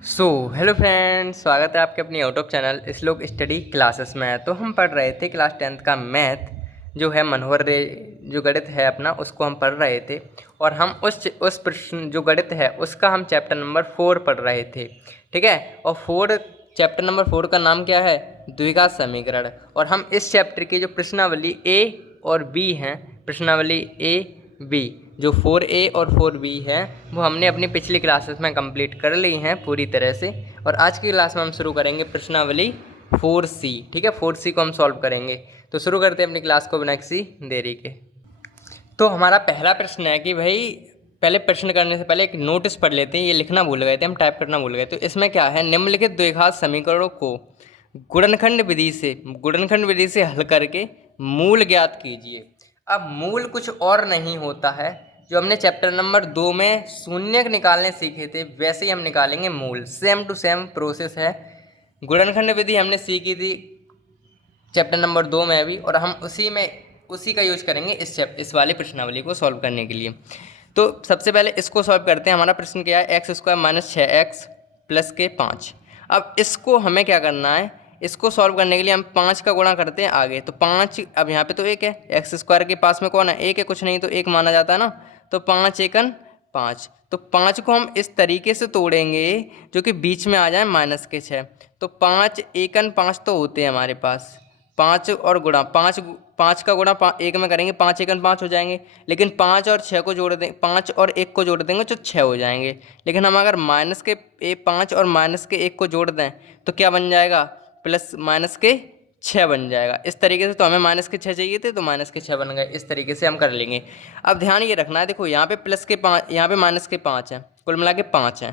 Hello friends, स्वागत है आपके अपनी यूट्यूब चैनल श्लोक स्टडी क्लासेस में। तो हम पढ़ रहे थे क्लास 10th का मैथ जो है मनोहर रे, जो गणित है अपना, उसको हम पढ़ रहे थे। और हम उस प्रश्न जो गणित है उसका हम चैप्टर नंबर 4 पढ़ रहे थे। ठीक है। और चैप्टर नंबर 4 का नाम क्या है? द्विघात समीकरण। और हम इस चैप्टर की जो प्रश्नावली ए और बी हैं, प्रश्नावली ए बी जो 4A और 4B है, वो हमने अपनी पिछली क्लासेस में कंप्लीट कर ली हैं पूरी तरह से। और आज की क्लास में हम शुरू करेंगे प्रश्नावली 4C। ठीक है, 4C को हम सॉल्व करेंगे। तो शुरू करते हैं अपनी क्लास को बिना किसी देरी के। तो हमारा पहला प्रश्न है कि भाई, पहले प्रश्न करने से पहले एक नोटिस पढ़ लेते हैं। ये लिखना भूल गए थे हम, टाइप करना भूल गए। तो इसमें क्या है? निम्नलिखित द्विघात समीकरणों को गुणनखंड विधि से हल करके मूल ज्ञात कीजिए। अब मूल कुछ और नहीं होता है, जो हमने चैप्टर नंबर 2 में शून्य निकालने सीखे थे वैसे ही हम निकालेंगे मूल। सेम टू सेम प्रोसेस है। गुणनखंड विधि हमने सीखी थी चैप्टर नंबर 2 में भी, और हम उसी का यूज करेंगे इस वाली प्रश्नावली को सॉल्व करने के लिए। तो सबसे पहले इसको सॉल्व करते हैं। हमारा प्रश्न क्या है? X square minus 6x plus के 5। अब इसको हमें क्या करना है? इसको सॉल्व करने के लिए हम 5 का गुणा करते हैं आगे। तो 5, अब यहाँ पे तो 1 है, एक्स स्क्वायर के पास में कौन है? 1 है, कुछ नहीं तो 1 माना जाता है ना। तो 5 एकन 5। तो 5 को हम इस तरीके से तोड़ेंगे जो कि बीच में आ जाए माइनस के 6। तो 5 एकन 5 तो होते हैं हमारे पास। 5 और गुणा 5 का गुणा 1 में करेंगे, 5 एकन 5 हो जाएंगे। लेकिन 5 और 6 को जोड़ दें, 5 और 1 को जोड़ देंगे तो 6 हो जाएंगे। लेकिन हम अगर माइनस के 5 और माइनस के 1 को जोड़ दें तो क्या बन जाएगा? प्लस माइनस के 6 बन जाएगा। इस तरीके से तो हमें माइनस के 6 चाहिए थे, तो माइनस के 6 बन गए। इस तरीके से हम कर लेंगे। अब ध्यान ये रखना है, देखो यहाँ पे प्लस के 5, यहाँ पे माइनस के 5 हैं, कुल मिला के 5 हैं।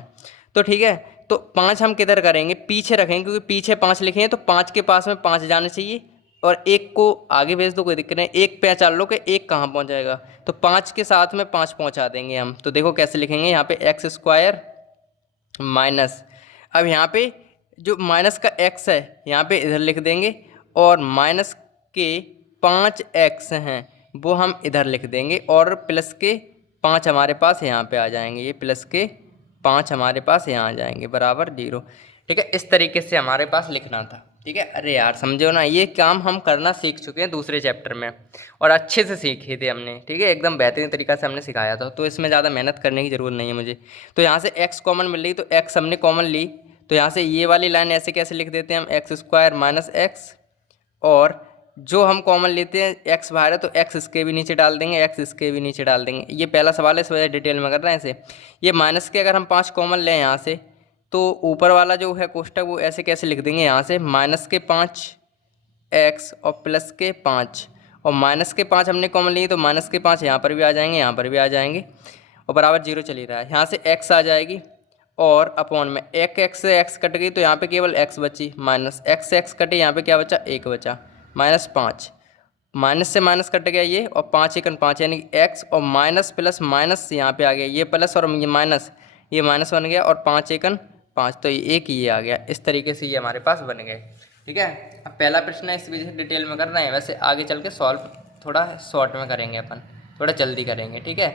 तो ठीक है, तो 5 हम किधर करेंगे? पीछे रखेंगे, क्योंकि पीछे 5 लिखे हैं तो 5 के पास में 5 जाने चाहिए। और 1 को आगे भेज दो, कोई दिक्कत नहीं। 1 पहचान लो कि 1 कहाँ पहुँच जाएगा, तो 5 के साथ में 5 पहुँचा देंगे हम। तो देखो कैसे लिखेंगे, यहाँ पे एक्स स्क्वायर माइनस, अब यहाँ पे जो माइनस का x है यहाँ पे इधर लिख देंगे, और माइनस के 5x हैं वो हम इधर लिख देंगे, और प्लस के 5 हमारे पास यहाँ पे आ जाएंगे। ये प्लस के 5 हमारे पास यहाँ आ जाएंगे बराबर 0। ठीक है, इस तरीके से हमारे पास लिखना था। ठीक है, अरे यार समझो ना, ये काम हम करना सीख चुके हैं दूसरे चैप्टर में, और अच्छे से सीखे थे हमने। ठीक है, एकदम बेहतरीन तरीका से हमने सिखाया था, तो इसमें ज़्यादा मेहनत करने की ज़रूरत नहीं है मुझे। तो यहाँ से x कॉमन मिल रही, तो x हमने कॉमन ली। तो यहाँ से ये वाली लाइन ऐसे कैसे लिख देते हैं हम? एक्स स्क्वायर माइनस एक्स, और जो हम कॉमन लेते हैं x बाहर है तो x इसके भी नीचे डाल देंगे, x इसके भी नीचे डाल देंगे। ये पहला सवाल है, इस वजह डिटेल में कर रहे हैं इसे। ये माइनस के अगर हम 5 कॉमन लें यहाँ से, तो ऊपर वाला जो है कोष्टक वो ऐसे कैसे लिख देंगे? यहाँ से माइनस के 5 x और प्लस के 5, और माइनस के 5 हमने कॉमन लिए तो माइनस के 5 यहाँ पर भी आ जाएंगे, यहाँ पर भी आ जाएंगे, और बराबर 0 चल ही रहा है। यहाँ से x आ जाएगी, और अपॉन में एक x से x कट गई तो यहाँ पे केवल x बची, माइनस x से x कटे, यहाँ पे क्या बचा? 1 बचा, -5। माइनस से माइनस कट गया ये, और 5 एकन 5 यानी कि x, और माइनस प्लस माइनस यहाँ पे आ गया, ये प्लस और ये माइनस बन गया, और 5 एकन 5, तो ये एक ये आ गया। इस तरीके से ये हमारे पास बन गए। ठीक है, अब पहला प्रश्न है, इस वजह से डिटेल में कर रहे हैं। वैसे आगे चल के सॉल्व थोड़ा शॉर्ट में करेंगे अपन, थोड़ा जल्दी करेंगे। ठीक है,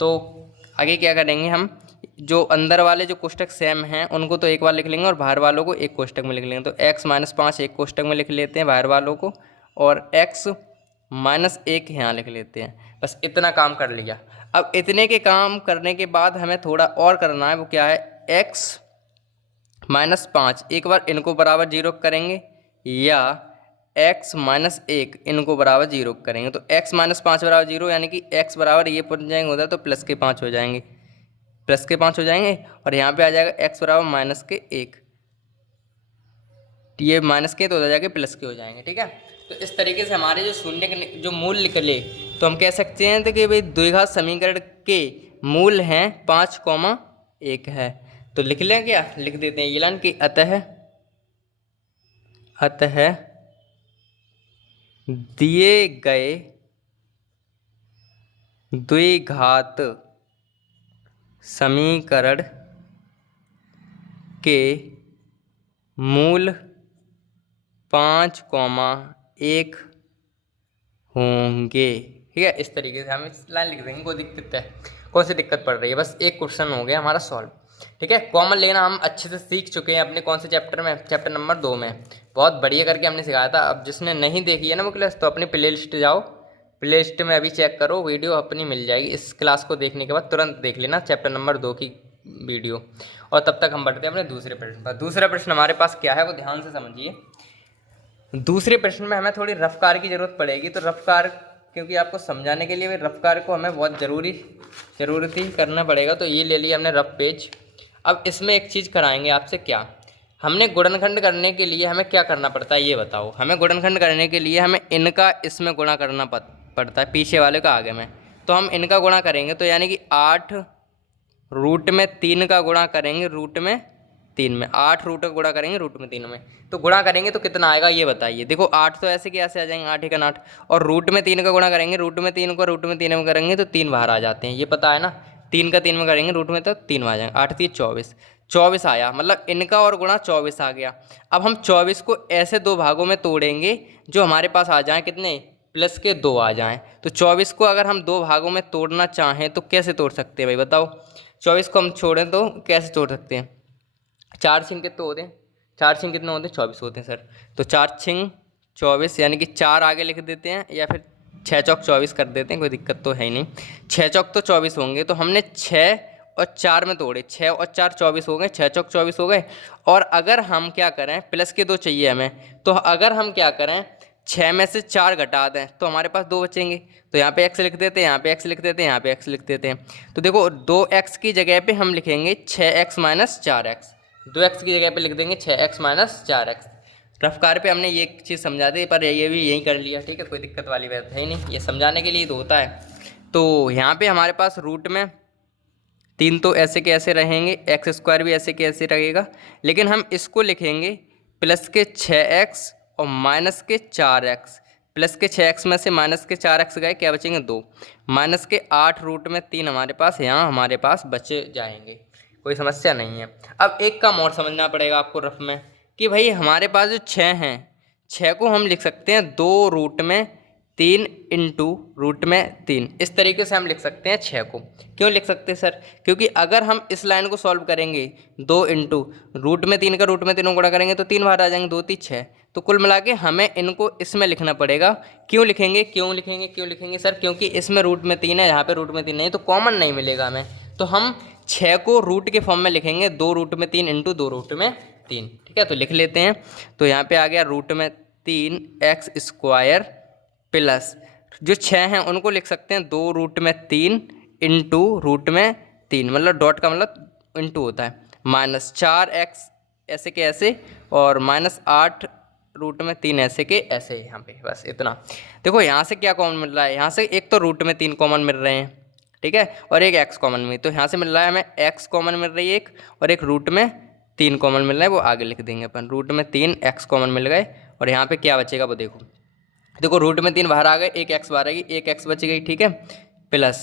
तो आगे क्या करेंगे हम? जो अंदर वाले जो कोष्टक सेम हैं उनको तो एक बार लिख लेंगे, और बाहर वालों को एक कोष्टक में लिख लेंगे। तो x माइनस 5 एक कोष्टक में लिख लेते हैं बाहर वालों को, और x माइनस 1 यहाँ लिख लेते हैं। बस इतना काम कर लिया। अब इतने के काम करने के बाद हमें थोड़ा और करना है, वो क्या है? x माइनस 5, एक बार इनको बराबर 0 करेंगे, या x माइनस 1 इनको बराबर 0 करेंगे। तो x माइनस 5 बराबर 0, यानी कि x बराबर ये पहुँच जाएंगे उधर, तो प्लस के 5 हो जाएंगे, प्लस के 5 हो जाएंगे, और यहाँ पे आ जाएगा x बराबर माइनस के 1। ये माइनस के तो उधर जाके प्लस के हो जाएंगे। ठीक है, तो इस तरीके से हमारे जो शून्य के जो मूल निकले, तो हम कह सकते हैं तो कि भाई द्विघात समीकरण के मूल हैं 5, 1 है। तो लिख लें, क्या लिख देते हैं ये लाइन कि अतः दिए गए द्विघात समीकरण के मूल 5, 1 होंगे। ठीक है, इस तरीके से हम इस लाइन लिख देंगे। कोई दिक्कत है? कौन सी दिक्कत पड़ रही है? बस एक क्वेश्चन हो गया हमारा सॉल्व। ठीक है। कॉमन लेना हम अच्छे से सीख चुके हैं अपने कौन से चैप्टर में, चैप्टर नंबर 2 में। बहुत बढ़िया करके हमने सिखाया था। अब जिसने नहीं देखी है ना वो क्लास, तो अपनी प्ले लिस्ट जाओ, प्ले लिस्ट में अभी चेक करो, वीडियो अपनी मिल जाएगी। इस क्लास को देखने के बाद तुरंत देख लेना चैप्टर नंबर 2 की वीडियो। और तब तक हम बढ़ते हैं अपने दूसरे प्रश्न पर। दूसरा प्रश्न हमारे पास क्या है वो ध्यान से समझिए। दूसरे प्रश्न में हमें थोड़ी रफ्तार की ज़रूरत पड़ेगी, तो रफ्तार क्योंकि आपको समझाने के लिए रफ्तार को हमें बहुत ज़रूरत करना पड़ेगा। तो ये ले लिया हमने रफ पेज। अब इसमें एक चीज़ कराएंगे आपसे, क्या हमने गुणनखंड करने के लिए हमें क्या करना पड़ता है ये बताओ। हमें गुणनखंड करने के लिए हमें इनका इसमें गुणा करना पड़ता है, पीछे वाले का आगे में। तो हम इनका गुणा करेंगे तो यानी कि 8 रूट में 3 का गुणा करेंगे रूट में 3 में, 8 रूट का गुणा करेंगे रूट में 3 में। तो गुणा करेंगे तो कितना आएगा ये बताइए। देखो 8 तो ऐसे कैसे आ जाएंगे, 8 1 8, और रूट में 3 का गुणा करेंगे, रूट में 3 को रूट में 3 में करेंगे तो 3 बाहर आ जाते हैं, ये पता है ना। 3 का 3 में करेंगे रूट में तो 3 आ जाएंगे, 8 3 24, 24 आया, मतलब इनका और गुणा 24 आ गया। अब हम 24 को ऐसे दो भागों में तोड़ेंगे जो हमारे पास आ जाएँ कितने, प्लस के 2 आ जाएँ। तो 24 को अगर हम दो भागों में तोड़ना चाहें तो कैसे तोड़ सकते हैं भाई बताओ। 24 को हम छोड़ें तो कैसे तोड़ सकते हैं। 4 छींग कितने होते हैं, 4 छींग कितने होते हैं, 24 होते हैं सर। तो 4 छींग 24 यानी कि 4 आगे लिख देते हैं, या फिर 6 चौक 24 कर देते हैं, कोई दिक्कत तो है ही नहीं। 6 चौक तो 24 होंगे, तो हमने 6 और 4 में तोड़े, 6 और 4 24 हो गए, 6 चौक 24 हो गए। और अगर हम क्या करें, प्लस के 2 चाहिए हमें, तो अगर हम क्या करें 6 में से 4 घटा दें तो हमारे पास 2 बचेंगे। तो यहाँ पे x लिख देते हैं, यहाँ पे x लिख देते हैं, यहाँ पे x लिख देते हैं। तो देखो 2x की जगह पे हम लिखेंगे 6x माइनस 4x, 2x की जगह पे लिख देंगे 6x माइनस 4x। रफ्तार पे हमने ये चीज़ समझा दी, पर ये भी यही कर लिया, ठीक है, कोई दिक्कत वाली बात है ही नहीं, ये समझाने के लिए तो होता है। तो यहाँ पे हमारे पास रूट में 3 तो ऐसे के ऐसे रहेंगे, एक्स स्क्वायर भी ऐसे के ऐसे रहेगा, लेकिन हम इसको लिखेंगे प्लस के 6x और माइनस के 4x। प्लस के 6x में से माइनस के 4x गए, क्या बचेंगे 2, माइनस के 8 रूट में 3 हमारे पास यहाँ हमारे पास बचे जाएंगे, कोई समस्या नहीं है। अब एक काम और समझना पड़ेगा आपको रफ में, कि भाई हमारे पास जो 6 हैं, 6 को हम लिख सकते हैं 2 रूट में 3 इंटू रूट में 3, इस तरीके से हम लिख सकते हैं 6 को। क्यों लिख सकते हैं सर, क्योंकि अगर हम इस लाइन को सॉल्व करेंगे 2 इंटू रूट में 3 का रूट में 3 गुणा करेंगे तो 3 बाहर आ जाएंगे, 2 3 6। तो कुल मिला के हमें इनको इसमें लिखना पड़ेगा। क्यों लिखेंगे सर, क्योंकि इसमें रूट में 3 है, यहाँ पे रूट में 3 नहीं, तो कॉमन नहीं मिलेगा हमें। तो हम 6 को रूट के फॉर्म में लिखेंगे, 2 रूट में 3 इंटू 2 रूट में 3, ठीक है। तो लिख लेते हैं, तो यहाँ पे आ गया रूट में 3 एक्स स्क्वायर प्लस जो 6 हैं उनको लिख सकते हैं 2 रूट में 3 इंटू रूट में 3, मतलब डॉट का मतलब इंटू होता है, माइनस 4x ऐसे के ऐसे, और माइनस 8 रूट में 3 ऐसे के ऐसे, यहाँ पे बस इतना। देखो यहाँ से क्या कॉमन मिल रहा है, यहाँ से एक तो रूट में 3 कॉमन मिल रहे हैं, ठीक है, और एक x कॉमन में, तो यहाँ से मिल रहा है हमें x कॉमन मिल रही है एक, और एक रूट में 3 कॉमन मिल रहा है, वो आगे लिख देंगे अपन, रूट में 3 x कॉमन मिल गए। और यहाँ पे क्या बचेगा वो देखो रूट में 3 बाहर आ गए, एक x बाहर आ गई, एक x बच गई, ठीक है, प्लस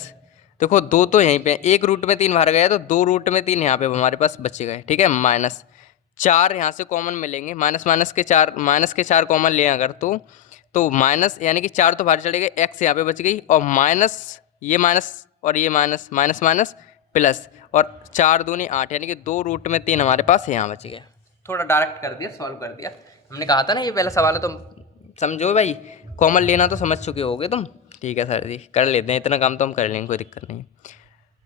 देखो 2 तो यहीं पे, एक रूट में 3 बाहर गया तो 2 रूट में 3 यहाँ पे हमारे पास बच गए, ठीक है, माइनस 4 यहाँ से कॉमन मिलेंगे, माइनस के 4 कॉमन लें अगर तो माइनस यानी कि 4 तो बाहर चले गए, x यहाँ पे बच गई, और माइनस ये माइनस और ये माइनस माइनस माइनस प्लस, और 4 दूनी 8 यानी कि 2 रूट में 3 हमारे पास यहाँ बच गया। थोड़ा डायरेक्ट कर दिया, सॉल्व कर दिया। हमने कहा था ना ये पहला सवाल है, तो समझो भाई, कॉमन लेना तो समझ चुके होगे तुम, ठीक है सर जी, कर लेते हैं, इतना काम तो हम कर लेंगे, कोई दिक्कत नहीं।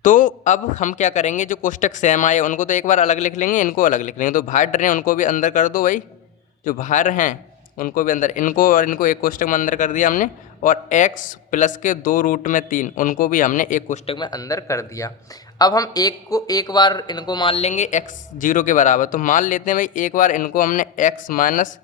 तो अब हम क्या करेंगे, जो कोष्टक सेम आए उनको तो एक बार अलग लिख लेंगे, इनको अलग लिख लेंगे। तो बाहर डरे हैं उनको भी अंदर कर दो भाई, जो बाहर हैं उनको भी अंदर, इनको और इनको एक कोष्टक में अंदर कर दिया हमने, और x प्लस के 2 रूट में 3 उनको भी हमने एक कोष्टक में अंदर कर दिया। अब हम एक बार इनको मान लेंगे x 0 के बराबर, तो मान लेते हैं भाई एक बार इनको हमने x माइनस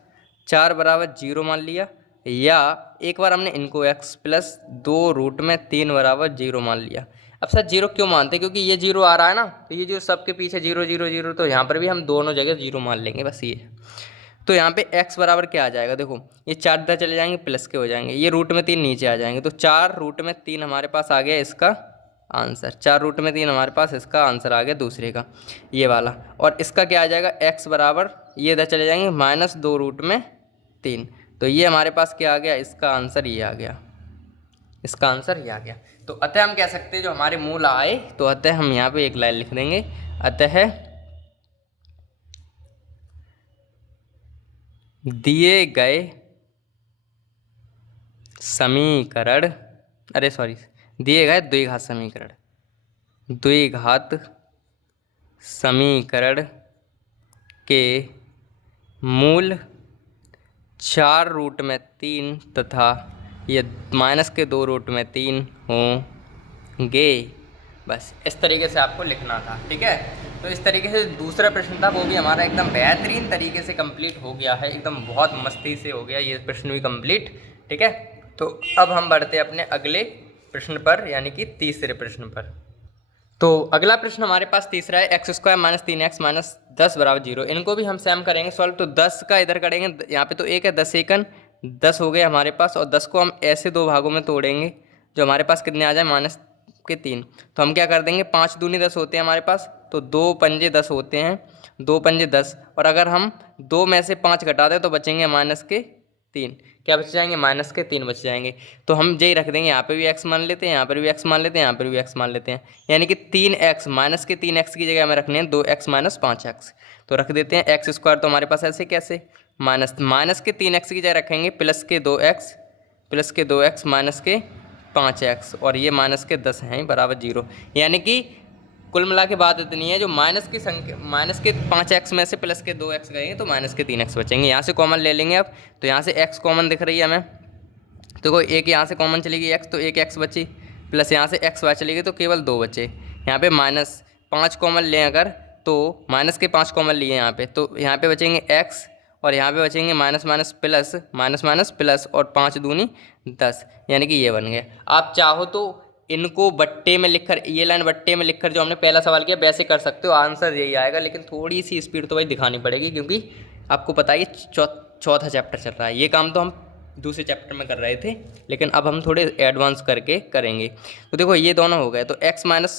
4 बराबर 0 मान लिया, या एक बार हमने इनको x प्लस 2 रूट में 3 बराबर 0 मान लिया। अब सर 0 क्यों मानते हैं, क्योंकि ये 0 आ रहा है ना, तो ये जो सबके पीछे 0 0 0, तो यहाँ पर भी हम दोनों जगह 0 मान लेंगे, बस ये। तो यहाँ पे x बराबर क्या आ जाएगा, देखो ये 4 इधर चले जाएंगे, प्लस के हो जाएंगे, ये रूट में 3 नीचे आ जाएंगे, तो 4 रूट में 3 हमारे पास आ गया इसका आंसर, 4 रूट में 3 हमारे पास इसका आंसर आ गया दूसरे का, ये वाला। और इसका क्या आ जाएगा, x बराबर ये इधर चले जाएंगे माइनस 2 रूट में 3, तो ये हमारे पास क्या आ गया, इसका आंसर ये आ गया, इसका आंसर ये आ गया। तो अतः हम कह सकते हैं जो हमारे मूल आए, तो अतः हम यहाँ पे एक लाइन लिख देंगे, अतः दिए गए समीकरण, दिए गए द्विघात समीकरण के मूल 4 रूट में 3 तथा ये माइनस के 2 रूट में 3 होंगे। बस इस तरीके से आपको लिखना था, ठीक है। तो इस तरीके से दूसरा प्रश्न था वो भी हमारा एकदम बेहतरीन तरीके से कंप्लीट हो गया है, एकदम बहुत मस्ती से हो गया ये प्रश्न भी कंप्लीट, ठीक है। तो अब हम बढ़ते अपने अगले प्रश्न पर, यानी कि तीसरे प्रश्न पर। तो अगला प्रश्न हमारे पास तीसरा है, x² माइनस 3x माइनस 10 बराबर 0। इनको भी हम सेम करेंगे सॉल्व। तो 10 का इधर करेंगे, यहाँ पे तो 1 है, 10 एकन 10 हो गए हमारे पास, और 10 को हम ऐसे 2 भागों में तोड़ेंगे जो हमारे पास कितने आ जाए, माइनस के 3। तो हम क्या कर देंगे, 5 दूनी 10 होते हैं हमारे पास, तो 2 पंजे 10 होते हैं, 2 पंजे 10, और अगर हम 2 में से 5 घटा दें तो बचेंगे माइनस के 3। क्या बच जाएंगे, माइनस के 3 बच जाएंगे। तो हम यही रख देंगे, यहाँ पे भी x मान लेते हैं, यहाँ पर भी x मान लेते हैं, यहाँ पर भी x मान लेते हैं, यानी कि 3x माइनस के 3x की जगह हमें रखने हैं 2x माइनस 5x। तो रख देते हैं x², तो हमारे पास ऐसे कैसे, माइनस के 3x की जगह रखेंगे प्लस के 2x माइनस के 5x, और ये माइनस के 10 हैं बराबर 0। यानी कि कुल मिला के बात इतनी है, जो माइनस की संख्या, माइनस के 5x में से प्लस के 2x गएंगे तो माइनस के 3x बचेंगे। यहाँ से कॉमन ले लेंगे अब, तो यहाँ से x कॉमन दिख रही है हमें, तो कोई एक यहाँ से कॉमन चलेगी x, तो एक x बची, प्लस यहाँ से xy चलेगी तो केवल 2 बचे। यहाँ पे माइनस 5 कॉमन लें अगर, तो माइनस के 5 कॉमन लिए यहाँ पे, तो यहाँ पे बचेंगे x, और यहाँ पे बचेंगे माइनस प्लस, और 5 दूनी 10, यानी कि ये बन गया। आप चाहो तो इनको बट्टे में लिखकर, ये लाइन बट्टे में लिखकर जो हमने पहला सवाल किया वैसे कर सकते हो, आंसर यही आएगा, लेकिन थोड़ी सी स्पीड तो भाई दिखानी पड़ेगी, क्योंकि आपको पता है चौथा चैप्टर चल रहा है। ये काम तो हम दूसरे चैप्टर में कर रहे थे, लेकिन अब हम थोड़े एडवांस करके करेंगे। तो देखो ये दोनों हो गए, तो x माइनस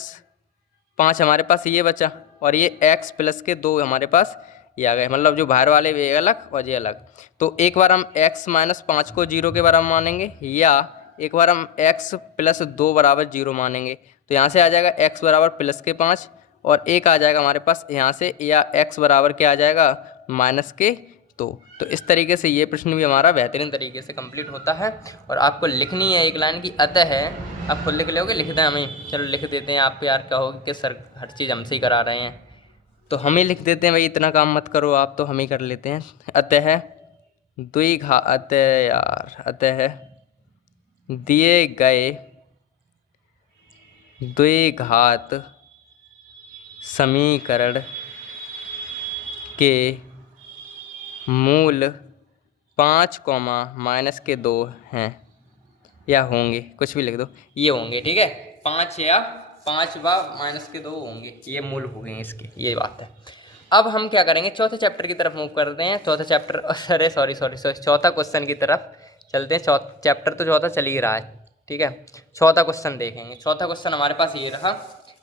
5 हमारे पास ये बचा, और ये x प्लस के 2 हमारे पास ये आ गए, मतलब जो बाहर वाले ये अलग और ये अलग। तो एक बार हम x माइनस 5 को 0 के बराबर मानेंगे, या एक बार हम x प्लस 2 बराबर 0 मानेंगे। तो यहाँ से आ जाएगा x बराबर प्लस के 5, और एक आ जाएगा हमारे पास यहाँ से, या x बराबर क्या आ जाएगा, माइनस के 2। तो इस तरीके से ये प्रश्न भी हमारा बेहतरीन तरीके से कंप्लीट होता है। और आपको लिखनी है एक लाइन की अतः है, आप खुद लिख लोगे, लिख दें हमें, चलो लिख देते हैं, आप यार कहोगे कि सर हर चीज़ हमसे ही करा रहे हैं, तो हम ही लिख देते हैं भाई, इतना काम मत करो आप, तो हम ही कर लेते हैं। अतः दिए गए द्विघात समीकरण के मूल 5 माइनस के 2 हैं, या होंगे, कुछ भी लिख दो, ये होंगे, ठीक है, 5 या 5 व माइनस के 2 होंगे, ये मूल हो गए इसके, ये बात है। अब हम क्या करेंगे, चौथे चैप्टर की तरफ मूव करते हैं। चौथा चैप्टर, अरे सॉरी चौथा क्वेश्चन की तरफ चलते हैं। चैप्टर तो चौथा चल ही रहा है, ठीक है। चौथा क्वेश्चन देखेंगे। चौथा क्वेश्चन हमारे पास ये रहा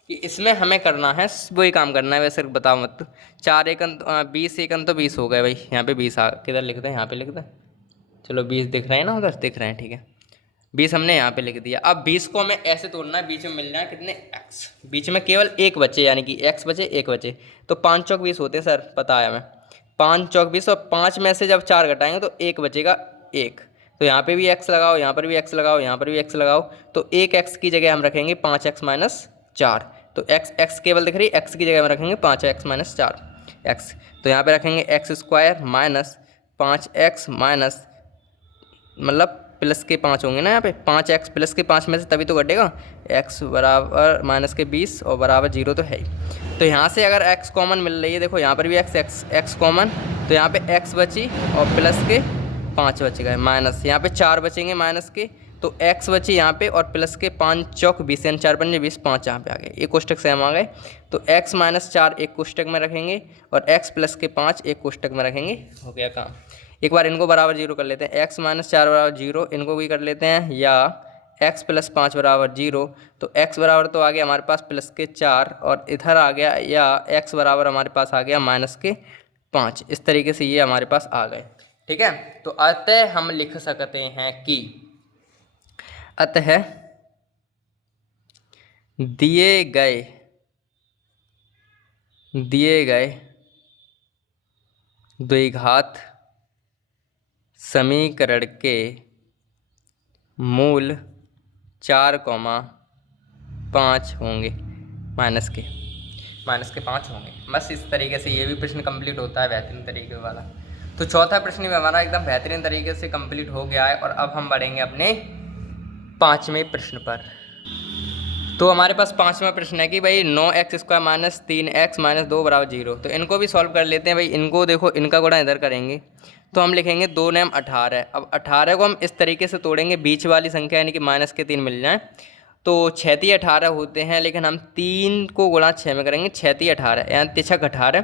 कि इसमें हमें करना है, वही काम करना है, वैसे बताओ मत। 4 एकन 20 एकन तो 20 हो गए भाई, यहाँ पे 20 किधर लिख दें, यहाँ पे लिख दें, चलो 20 दिख रहे हैं ना, उधर दिख रहे हैं, ठीक है, 20 हमने यहाँ पे लिख दिया। अब 20 को हमें ऐसे तोड़ना है, बीच में मिलना है कितने, x, बीच में केवल एक बचे, यानी कि x बचे, एक बचे, तो 5 चौक 20 होते हैं सर, पता है हमें, 5 चौक 20, और 5 में से जब 4 घटाएंगे तो एक बचेगा 1, तो यहाँ पे भी x लगाओ, यहाँ पर भी x लगाओ, यहाँ पर भी x लगाओ, तो एक x की जगह हम रखेंगे 5x माइनस 4, तो x केवल दिख रही है, x की जगह हम रखेंगे 5x माइनस 4x, तो यहाँ पे रखेंगे x² माइनस 5x माइनस, मतलब प्लस के 5 होंगे ना, यहाँ पे 5x प्लस के 5 में से तभी तो घटेगा, x बराबर माइनस के 20 और बराबर 0 तो है ही। तो यहाँ से अगर x कॉमन मिल रही है, देखो यहाँ पर भी x कॉमन, तो यहाँ पे x बची और प्लस के 5 बच गए, माइनस यहाँ पे 4 बचेंगे माइनस के, तो x बची यहाँ पे, और प्लस के 5 चौक 20, यानी 4 पंजे 20, 5 यहाँ पे आ गए, एक कोष्टक से हम आ गए। तो x माइनस 4 एक कोष्टक में रखेंगे, और x प्लस के 5 एक कोष्टक में रखेंगे, हो गया काम। एक बार इनको बराबर 0 कर लेते हैं, x माइनस 4 बराबर 0, इनको भी कर लेते हैं, या x प्लस 5 बराबर 0, तो x बराबर तो आ गया हमारे पास प्लस के 4, और इधर आ गया, या x बराबर हमारे पास आ गया माइनस के 5। इस तरीके से ये हमारे पास आ गए, ठीक है। तो अतः हम लिख सकते हैं कि अतः दिए गए दिए गए द्विघात समीकरण के मूल 4,5 होंगे, माइनस के 5 होंगे। बस इस तरीके से ये भी प्रश्न कंप्लीट होता है बेहतरीन तरीके वाला। तो चौथा प्रश्न भी हमारा एकदम बेहतरीन तरीके से कंप्लीट हो गया है और अब हम बढ़ेंगे अपने 5वें प्रश्न पर। तो हमारे पास 5वां प्रश्न है कि भाई 9x² - 3x - 2 = 0। तो इनको भी सॉल्व कर लेते हैं भाई। इनको देखो, इनका गुणा इधर करेंगे तो हम लिखेंगे 2 9 18। अब 18 को हम इस तरीके से तोड़ेंगे, बीच वाली संख्या यानी कि -3 मिल जाए तो 6 × 18 होते हैं, लेकिन हम 3 को गुणा 6 में करेंगे, 6 × 18 यानी 3 × 18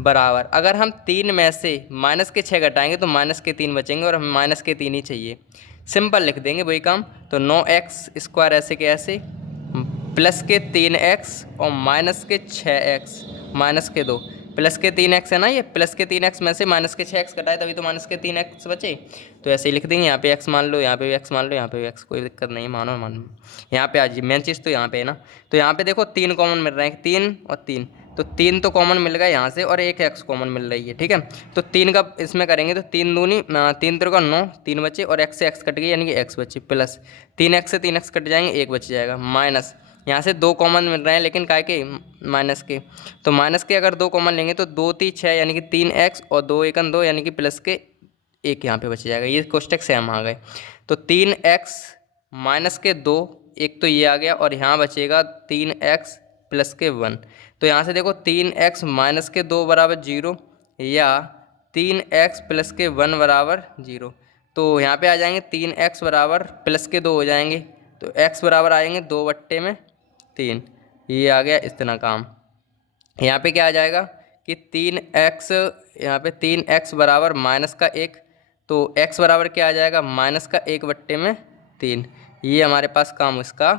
बराबर। अगर हम 3 में से -6 घटाएंगे तो -3 बचेंगे और हमें -3 ही चाहिए। सिंपल लिख देंगे वही काम। तो 9x² ऐसे के ऐसे +3x और -6x -2 +3x है ना, ये +3x में से -6x घटाए तभी तो -3x बचे। तो ऐसे ही लिख देंगे, यहाँ पे x मान लो, यहाँ पे भी x मान लो, यहाँ पे भी x, कोई दिक्कत नहीं, मानो यहाँ पे आज मेन चीज़ तो यहाँ पे है ना। तो यहाँ पे देखो 3 कॉमन मिल रहे हैं, 3 और 3, तो 3 तो कॉमन मिल गया यहाँ से और एक x कॉमन मिल रही है, ठीक है। तो 3 का इसमें करेंगे तो 3 दूनी 3 3 9, 3 बचे और x से x कट गई यानी कि x बचे, प्लस 3x से 3x कट जाएंगे, 1 बच जाएगा, माइनस यहाँ से 2 कॉमन मिल रहे हैं लेकिन काय के, माइनस के। तो माइनस के अगर 2 कॉमन लेंगे तो 2 3 6 यानी कि 3x और 2 1 2 यानी कि प्लस के 1 यहाँ पे बच जाएगा। ये कोष्टक सेम आ गए। तो 3x - 2, एक तो ये आ गया और यहाँ बचेगा 3x + 1। तो यहाँ से देखो 3x - 2 = 0 या 3x + 1 = 0। तो यहाँ पे आ जाएंगे 3x + 2 हो जाएंगे, तो x बराबर आएंगे 2/3। ये आ गया इतना काम। यहाँ पे क्या आ जाएगा कि 3x, यहाँ पे 3x बराबर -1, तो x बराबर क्या आ जाएगा -1/3। ये हमारे पास काम इसका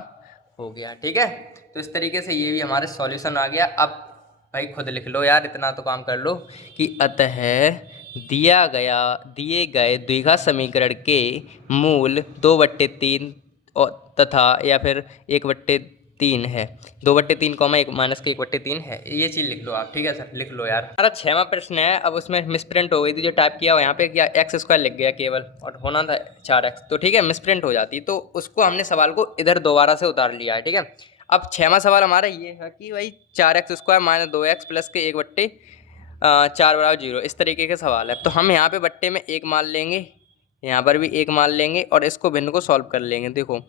हो गया, ठीक है। तो इस तरीके से ये भी हमारे सॉल्यूशन आ गया। अब भाई खुद लिख लो यार, इतना तो काम कर लो कि अतः दिए गए द्विघात समीकरण के मूल 2/3 और तथा या फिर 1/3 है, 2/3 -1/3 है। ये चीज़ लिख लो आप, ठीक है सर, लिख लो यार। हमारा 6वां प्रश्न है। अब उसमें मिसप्रिंट हो गई थी, जो टाइप किया हो यहाँ पे क्या x² लिख गया केवल और होना था 4x, तो ठीक है मिसप्रिंट हो जाती, तो उसको हमने सवाल को इधर दोबारा से उतार लिया है, ठीक है। अब 6वां सवाल हमारा ये है कि भाई 4x² - 2x + के 1/4 = 0, इस तरीके का सवाल है। तो हम यहाँ पे बट्टे में 1 मान लेंगे, यहाँ पर भी 1 मान लेंगे और इसको भिन्न को सॉल्व कर लेंगे। देखो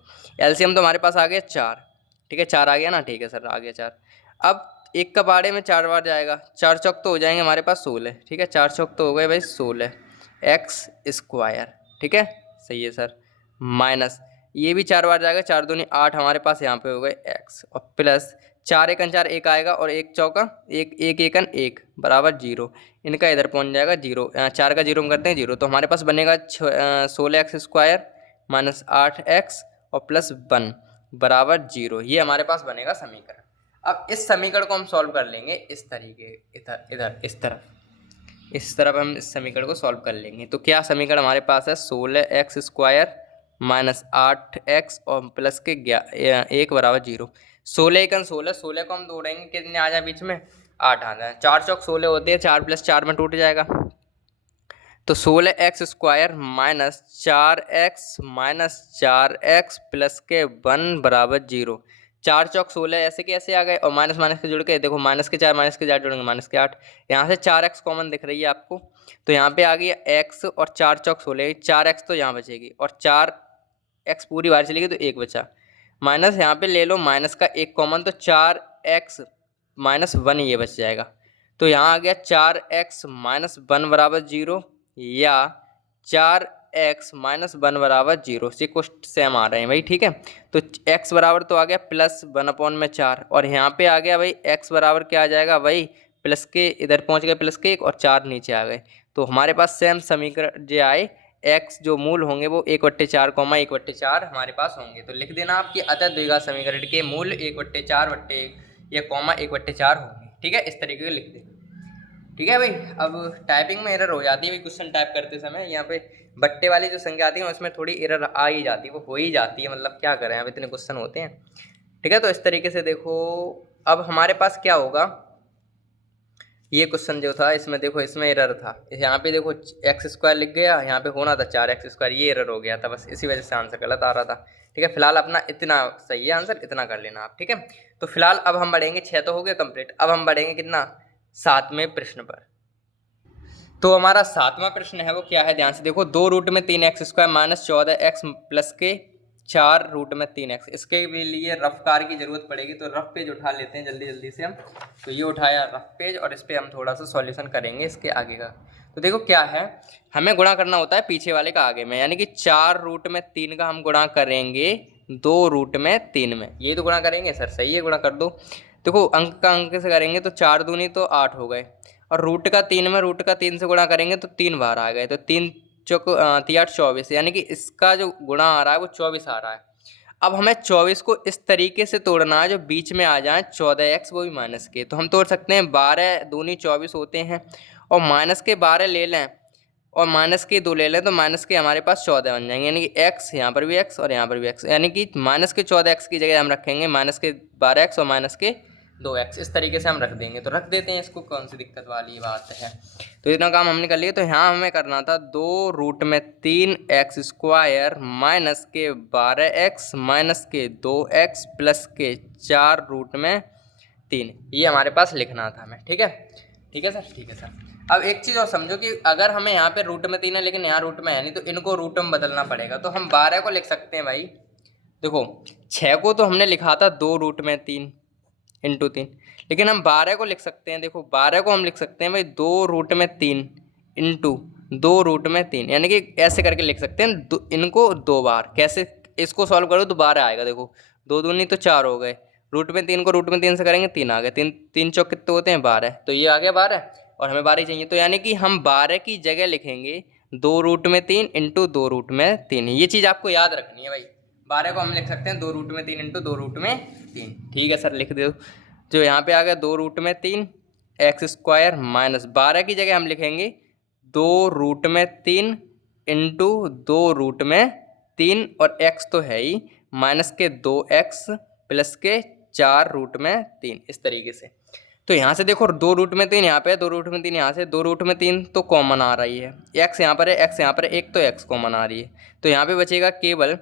एलसीएम तो हमारे पास आ गया 4, ठीक है, 4 आ गया ना, ठीक है सर, आ गया 4। अब 1 का बाड़े में 4 बार जाएगा, 4 चौक तो हो जाएंगे हमारे पास 16, ठीक है, 4 चौक तो हो गए भाई 16x², ठीक है, सही है सर, माइनस ये भी 4 बार जाएगा, 4 दूनी 8 हमारे पास यहाँ पे हो गए x और प्लस 4 1 4 1 आएगा और 1 चौका 1 1 1 1 बराबर 0। इनका इधर पहुँच जाएगा 0, 4 का 0 हम करते हैं 0, तो हमारे पास बनेगा 16x² - 8x और +1 बराबर 0। ये हमारे पास बनेगा समीकरण। अब इस समीकरण को हम सॉल्व कर लेंगे इस तरीके, इधर इधर इस तरफ हम इस समीकरण को सॉल्व कर लेंगे। तो क्या समीकरण हमारे पास है, 16x² - 8x और प्लस के 1 बराबर 0। 16 1 16, 16 को हम तोड़ेंगे, कितने आ जाए बीच में, 8 आ जाए, 4 चौक 16 होते हैं, 4 + 4 में टूट जाएगा। तो 16x² - 4x - 4x प्लस के 1 बराबर 0। 4 चौक 16 ऐसे के ऐसे आ गए और माइनस माइनस के जुड़ के देखो, -4 जुड़ेंगे -8, यहाँ से 4x कॉमन दिख रही है आपको, तो यहाँ पे आ गई x और 4 चौक 16, 4x तो यहाँ बचेगी और 4x पूरी बाहर चलेगी तो 1 बचा, माइनस यहाँ पे ले लो माइनस का 1 कॉमन, तो 4x - 1 ये बच जाएगा। तो यहाँ आ गया 4x - 1 बराबर 0 या 4x - 1 बराबर 0 से कुछ सेम आ रहे हैं भाई, ठीक है। तो x बराबर तो आ गया +1/4 और यहाँ पे आ गया भाई x बराबर क्या आ जाएगा भाई, प्लस के इधर पहुँच गए प्लस के 1 और 4 नीचे आ गए। तो हमारे पास सेम समीकरण जो आए, x जो मूल होंगे वो 1/4 1/4 हमारे पास होंगे। तो लिख देना आपकी अतः द्विघात समीकरण के मूल 1/4 या 1/4 होंगे, ठीक है, इस तरीके से लिख देना, ठीक है भाई। अब टाइपिंग में एरर हो जाती है भाई, क्वेश्चन टाइप करते समय यहाँ पे बट्टे वाली जो संख्या आती है उसमें थोड़ी एरर आ ही जाती है, वो हो ही जाती है, मतलब क्या करें, अब इतने क्वेश्चन होते हैं, ठीक है। तो इस तरीके से देखो अब हमारे पास क्या होगा ये क्वेश्चन जो था इसमें देखो, इसमें एरर था, यहाँ पे देखो एक्स स्क्वायर लिख गया, यहाँ पे होना था 4x², ये एरर हो गया था, बस इसी वजह से आंसर गलत आ रहा था। ठीक है, फिलहाल अपना इतना सही है आंसर, इतना कर लेना आप। ठीक है, तो फिलहाल अब हम बढ़ेंगे, 6 तो हो गया कंप्लीट, अब हम बढ़ेंगे कितना, 7वें प्रश्न पर। तो हमारा 7वां प्रश्न है वो क्या है, ध्यान से देखो, 2√3x² माइनस 14x प्लस के 4√3x। इसके भी लिए रफ कार की जरूरत पड़ेगी, तो रफ पेज उठा लेते हैं जल्दी जल्दी से हम। तो ये उठाया रफ पेज, और इस पर हम थोड़ा सा सॉल्यूशन करेंगे इसके आगे का। तो देखो क्या है, हमें गुणा करना होता है पीछे वाले का आगे में, यानी कि 4√3 का हम गुणा करेंगे 2√3 में। यही तो गुणा करेंगे सर, सही है, गुणा कर दो। देखो अंक का अंक से करेंगे तो 4 दूनी तो 8 हो गए, और रूट का 3 में रूट का 3 से गुणा करेंगे तो 3 बार आ गए, तो 3 चौक 3 8 24, यानी कि इसका जो गुणा आ रहा है वो 24 आ रहा है। अब हमें 24 को इस तरीके से तोड़ना है जो बीच में आ जाए 14x वो भी माइनस के। तो हम तोड़ सकते हैं, 12 दूनी 24 होते हैं, और माइनस के 12 ले लें और माइनस के 2 ले लें, तो माइनस के हमारे पास 14 बन जाएंगे, यानी कि x यहाँ पर भी x और यहाँ पर भी x, यानी कि माइनस के 14x की जगह हम रखेंगे माइनस के 12x और माइनस के 2x, इस तरीके से हम रख देंगे। तो रख देते हैं इसको, कौन सी दिक्कत वाली बात है। तो इतना काम हमने कर लिया। तो यहाँ हमें करना था 2√3x² माइनस के 12x माइनस के 2x प्लस के 4√3, ये हमारे पास लिखना था हमें। ठीक है, ठीक है सर, ठीक है सर। अब एक चीज़ और समझो कि अगर हमें यहाँ पे रूट में 3 है लेकिन यहाँ रूट में है नहीं, तो इनको रूट में बदलना पड़ेगा। तो हम 12 को लिख सकते हैं भाई, देखो 6 को तो हमने लिखा था 2√3 इंटू 3, लेकिन हम 12 को लिख सकते हैं, देखो 12 को हम लिख सकते हैं भाई 2√3 इंटू 2√3, यानी कि ऐसे करके लिख सकते हैं इनको 2 बार। कैसे, इसको सॉल्व करो तो 12 आएगा, देखो 2 दूनी तो 4 हो गए, √3 को √3 से करेंगे 3 आ गए, 3 3 चौक कितने होते हैं 12, तो ये आ गया 12, और हमें 12 ही चाहिए। तो यानी कि हम 12 की जगह लिखेंगे 2√3 इंटू 2√3। ये चीज़ आपको याद रखनी है भाई, 12 को हम लिख सकते हैं 2√3 इंटू 2√3। ठीक है सर, लिख दो। जो यहाँ पे आ गया 2√3 x² माइनस 12 की जगह हम लिखेंगे 2√3 इंटू 2√3, और x तो है ही, माइनस के 2x प्लस के 4√3, इस तरीके से। तो यहाँ से देखो 2√3 यहाँ पे है, 2√3 यहाँ से, 2√3 तो कॉमन आ रही है, x यहाँ पर है, x यहाँ पर है, एक तो x कॉमन आ रही है, तो यहाँ पे बचेगा केवल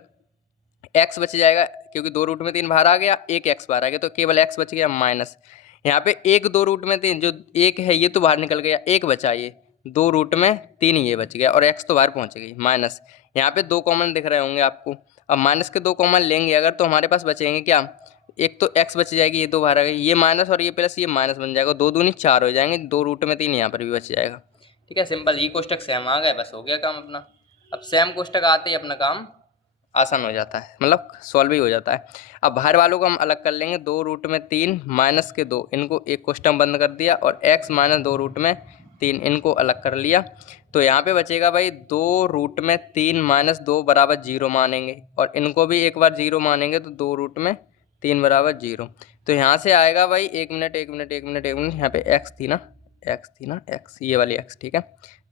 x बच जाएगा, क्योंकि 2√3 बाहर आ गया, एक x बाहर आ गया, तो केवल x बच गया माइनस। यहाँ पे एक 2√3 जो एक है ये तो बाहर निकल गया, एक बचा, ये 2√3 ये बच गया, और x तो बाहर पहुँच गई माइनस। यहाँ पे 2 कॉमन दिख रहे होंगे आपको, अब माइनस के 2 कॉमन लेंगे अगर, तो हमारे पास बचेंगे क्या, एक तो x बच जाएगी, ये 2 बाहर आ गई, ये माइनस और ये प्लस, ये माइनस बन जाएगा, 2 दूनी 4 हो जाएंगे, 2√3 यहाँ पर भी बच जाएगा। ठीक है, सिंपल, ये कोष्टक सेम आ गए, बस हो गया काम अपना। अब सेम कोष्टक आते ही अपना काम आसान हो जाता है, मतलब सॉल्व ही हो जाता है। अब बाहर वालों को हम अलग कर लेंगे, 2√3 माइनस के 2, इनको एक क्वेश्चन बंद कर दिया, और x माइनस 2√3 इनको अलग कर लिया। तो यहाँ पे बचेगा भाई 2√3 माइनस 2 बराबर 0 मानेंगे, और इनको भी एक बार 0 मानेंगे, तो 2√3 बराबर 0। तो यहाँ से आएगा भाई, एक मिनट, यहाँ पे x थी ना, x, ये वाली x, ठीक है,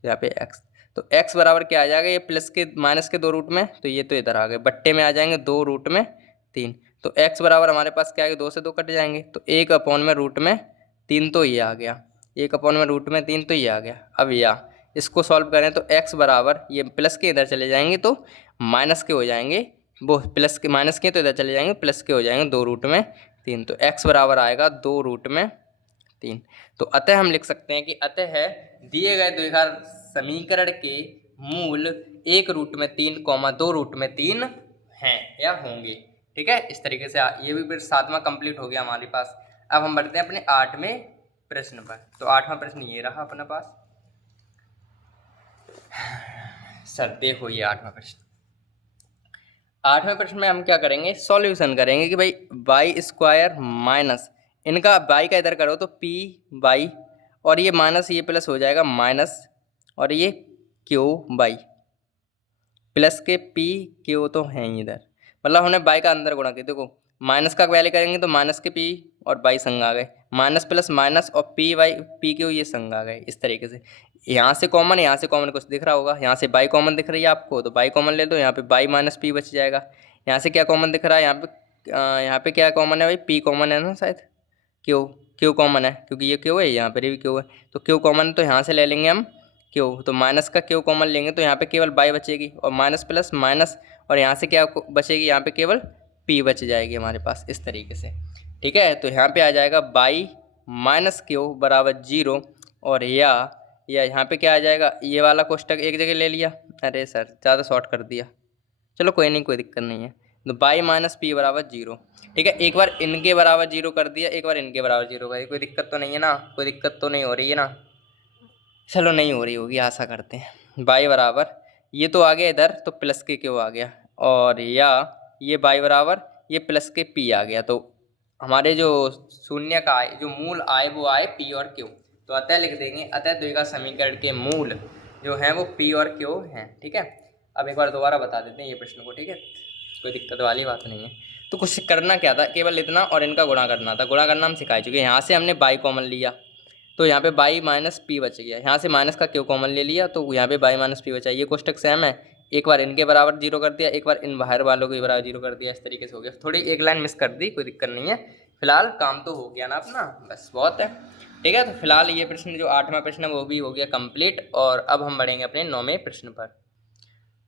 यहाँ पे x, तो x बराबर क्या आ जाएगा, ये प्लस के माइनस के 2 रूट में, तो ये तो इधर आ गए, बट्टे में आ जाएंगे 2√3। तो x बराबर हमारे पास क्या आएगा, 2 से 2 कट जाएंगे, तो 1/√3 तो ये आ गया, 1/√3 तो ये आ गया। अब या इसको सॉल्व करें तो x बराबर, ये प्लस के इधर चले जाएंगे तो माइनस के हो जाएंगे, वो प्लस के माइनस के तो इधर चले जाएंगे, प्लस के हो जाएंगे 2√3, तो x बराबर आएगा 2√3। तो अतः हम लिख सकते हैं कि अतः है दिए गए द्विघात समीकरण के मूल 1√3, 2√3 हैं या होंगे। ठीक है, इस तरीके से ये भी फिर 7वां कंप्लीट हो गया हमारे पास। अब हम बढ़ते हैं अपने 8वें प्रश्न पर। तो 8वां प्रश्न ये रहा अपने पास। सर देखो ये 8वां प्रश्न, 8वें प्रश्न में हम क्या करेंगे, सॉल्यूशन करेंगे कि भाई y² माइनस, इनका y का इधर करो तो p y, और ये माइनस ये प्लस हो जाएगा माइनस, और ये q/, प्लस के p q तो हैं ही इधर, मतलब हमने y का अंदर गुणा किया। देखो माइनस का वैल्यू करेंगे तो माइनस के p और y संग आ गए, माइनस प्लस माइनस और p q ये संग आ गए, इस तरीके से। यहाँ से कॉमन कुछ दिख रहा होगा, यहाँ से y कॉमन दिख रही है आपको, तो y कॉमन ले दो, यहाँ पे y माइनस p बच जाएगा। यहाँ से क्या कॉमन दिख रहा है, यहाँ पे क्या कॉमन है भाई, p कॉमन है ना शायद, q, क्यू कॉमन है क्योंकि ये क्यू है, यहाँ पर भी क्यू है, तो क्यू कॉमन, तो यहाँ से ले लेंगे हम क्यू, तो माइनस का क्यू कॉमन लेंगे तो यहाँ पे केवल बाई बचेगी और माइनस प्लस माइनस, और यहाँ से क्या बचेगी, यहाँ पे केवल पी बच जाएगी हमारे पास इस तरीके से। ठीक है, तो यहाँ पे आ जाएगा बाई माइनस क्यू बराबर 0, और या यहाँ पे क्या आ जाएगा, ये वाला कोष्टक एक जगह ले लिया, अरे सर ज़्यादा शॉर्ट कर दिया, चलो कोई नहीं, कोई दिक्कत नहीं है, तो बाई माइनस पी बराबर 0। ठीक है, एक बार इनके बराबर 0 कर दिया, एक बार इनके बराबर 0 कर दिया, कोई दिक्कत तो नहीं है ना, कोई दिक्कत तो नहीं हो रही है ना, चलो नहीं हो रही होगी, आशा करते हैं। बाई बराबर ये तो आ गया इधर, तो प्लस के क्यू आ गया, और या ये बाई बराबर ये प्लस के पी आ गया, तो हमारे जो शून्य का आए, जो मूल आए वो आए पी और क्यू, तो अतः लिख देंगे, अतः द्विघात समीकरण के मूल जो हैं वो पी और क्यू हैं। ठीक है, अब एक बार दोबारा बता देते हैं ये प्रश्न को। ठीक है, कोई दिक्कत वाली बात नहीं है। तो कुछ करना क्या था, केवल इतना और इनका गुणा करना था, गुणा करना हम सिखा चुके हैं। यहाँ से हमने बाई कॉमन लिया तो यहाँ पे बाई माइनस पी बच गया, यहाँ से माइनस का क्यू कॉमन ले लिया तो यहाँ पे बाई माइनस पी बचा। ये कोष्टक सेम है, एक बार इनके बराबर 0 कर दिया, एक बार इन बाहर वालों के बराबर 0 कर दिया, इस तरीके से हो गया। थोड़ी एक लाइन मिस कर दी, कोई दिक्कत नहीं है, फिलहाल काम तो हो गया ना अपना, बस बहुत है। ठीक है, तो फिलहाल ये प्रश्न जो 8वां प्रश्न है वो भी हो गया कंप्लीट, और अब हम बढ़ेंगे अपने 9वें प्रश्न पर।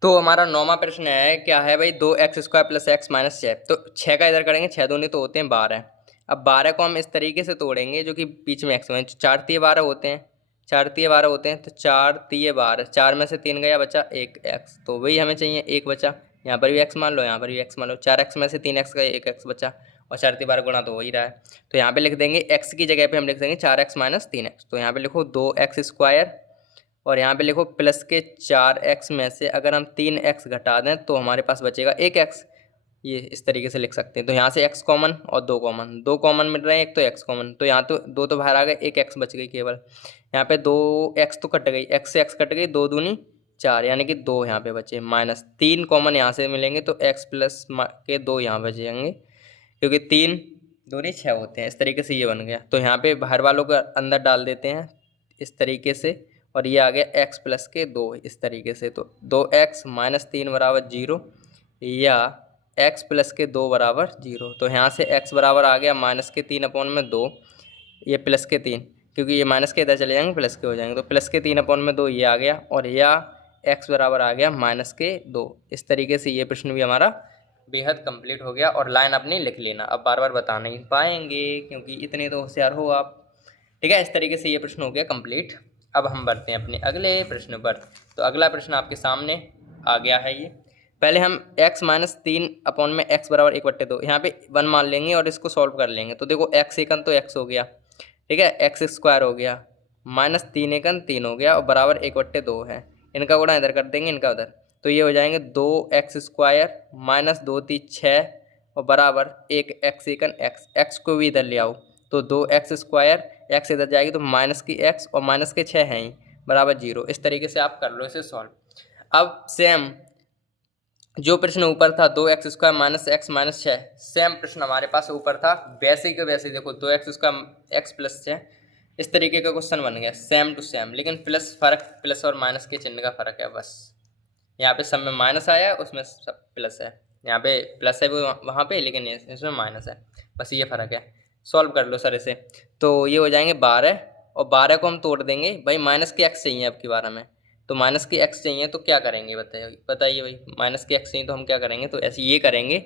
तो हमारा 9वां प्रश्न है, क्या है भाई, 2x² + x - 6, तो 6 का इधर करेंगे, 6 दूनी तो होते हैं 12। अब 12 को हम इस तरीके से तोड़ेंगे जो कि बीच में x में 4 तिये 12 होते हैं, 4 तिये 12 होते हैं, तो 4 तिये 12, 4 में से 3 गया, बचा 1x, तो वही हमें चाहिए 1 बचा। यहाँ पर भी x मान लो, यहाँ पर भी x मान लो, 4x में से 3x गए, 1x बचा, और 4 तिये 12 गुणा तो हो ही रहा है, तो यहाँ पे लिख देंगे x की जगह पे हम लिख देंगे 4x - 3x, तो यहाँ पे लिखो 2x², और यहाँ पे लिखो प्लस के 4x में से अगर हम 3x घटा दें तो हमारे पास बचेगा 1x, ये इस तरीके से लिख सकते हैं। तो यहाँ से x कॉमन और 2 कॉमन मिल रहे हैं, एक तो x कॉमन, तो यहाँ तो 2 तो बाहर आ गए, 1x बच गई केवल। यहाँ पे 2x तो कट गई, x से x कट गई, 2 दूनी 4, यानी कि 2 यहाँ पे बचे, माइनस 3 कॉमन यहाँ से मिलेंगे तो x प्लस के 2 यहाँ बच जाएंगे, क्योंकि 3 दूनी 6 होते हैं, इस तरीके से ये बन गया। तो यहाँ पे बाहर वालों को अंदर डाल देते हैं इस तरीके से, और ये आ गया x प्लस के 2 इस तरीके से, तो 2x - 3 बराबर 0, या x प्लस के 2 बराबर 0। तो यहाँ से x बराबर आ गया -3/2, ये प्लस के 3, क्योंकि ये माइनस के इधर चले जाएंगे प्लस के हो जाएंगे, तो प्लस के 3/2 ये आ गया, और या x बराबर आ गया -2। इस तरीके से ये प्रश्न भी हमारा बेहद कंप्लीट हो गया, और लाइन अपनी लिख लेना, अब बार बार बता नहीं पाएंगे क्योंकि इतने तो होशियार हो आप। ठीक है, इस तरीके से ये प्रश्न हो गया कंप्लीट। अब हम बढ़ते हैं अपने अगले प्रश्न पर। तो अगला प्रश्न आपके सामने आ गया है, ये पहले हम x - 3/x बराबर 1/2 यहाँ पे 1 मान लेंगे और इसको सॉल्व कर लेंगे। तो देखो x एकन तो x हो गया, ठीक है, x² हो गया, -3 एकन 3 हो गया, और बराबर 1/2 है, इनका गुणा इधर कर देंगे, इनका उधर, तो ये हो जाएंगे 2x² - 2 × 6, और बराबर 1x एकन x को भी इधर ले आओ, तो 2x², x इधर जाएगी तो माइनस की x और माइनस के 6 हैं ही, बराबर 0। इस तरीके से आप कर लो इसे सॉल्व। अब सेम जो प्रश्न ऊपर था 2x² - x - 6, सेम प्रश्न हमारे पास ऊपर था, वैसे के वैसे देखो 2x² x + 6, इस तरीके का क्वेश्चन बन गया सेम टू सेम, लेकिन प्लस फर्क, प्लस और माइनस के चिन्ह का फर्क है बस। यहाँ पे सब में माइनस आया है, उसमें सब प्लस है, यहाँ पे प्लस है वो वहाँ पे, लेकिन इसमें माइनस है, बस ये फ़र्क है। सॉल्व कर लो सर इसे, तो ये हो जाएंगे 12, और 12 को हम तोड़ देंगे भाई, माइनस के x चाहिए अब की बार हमें, तो माइनस के x चाहिए तो क्या करेंगे बताइए, बताइए भाई, माइनस के x चाहिए तो हम क्या करेंगे, तो ऐसे ये करेंगे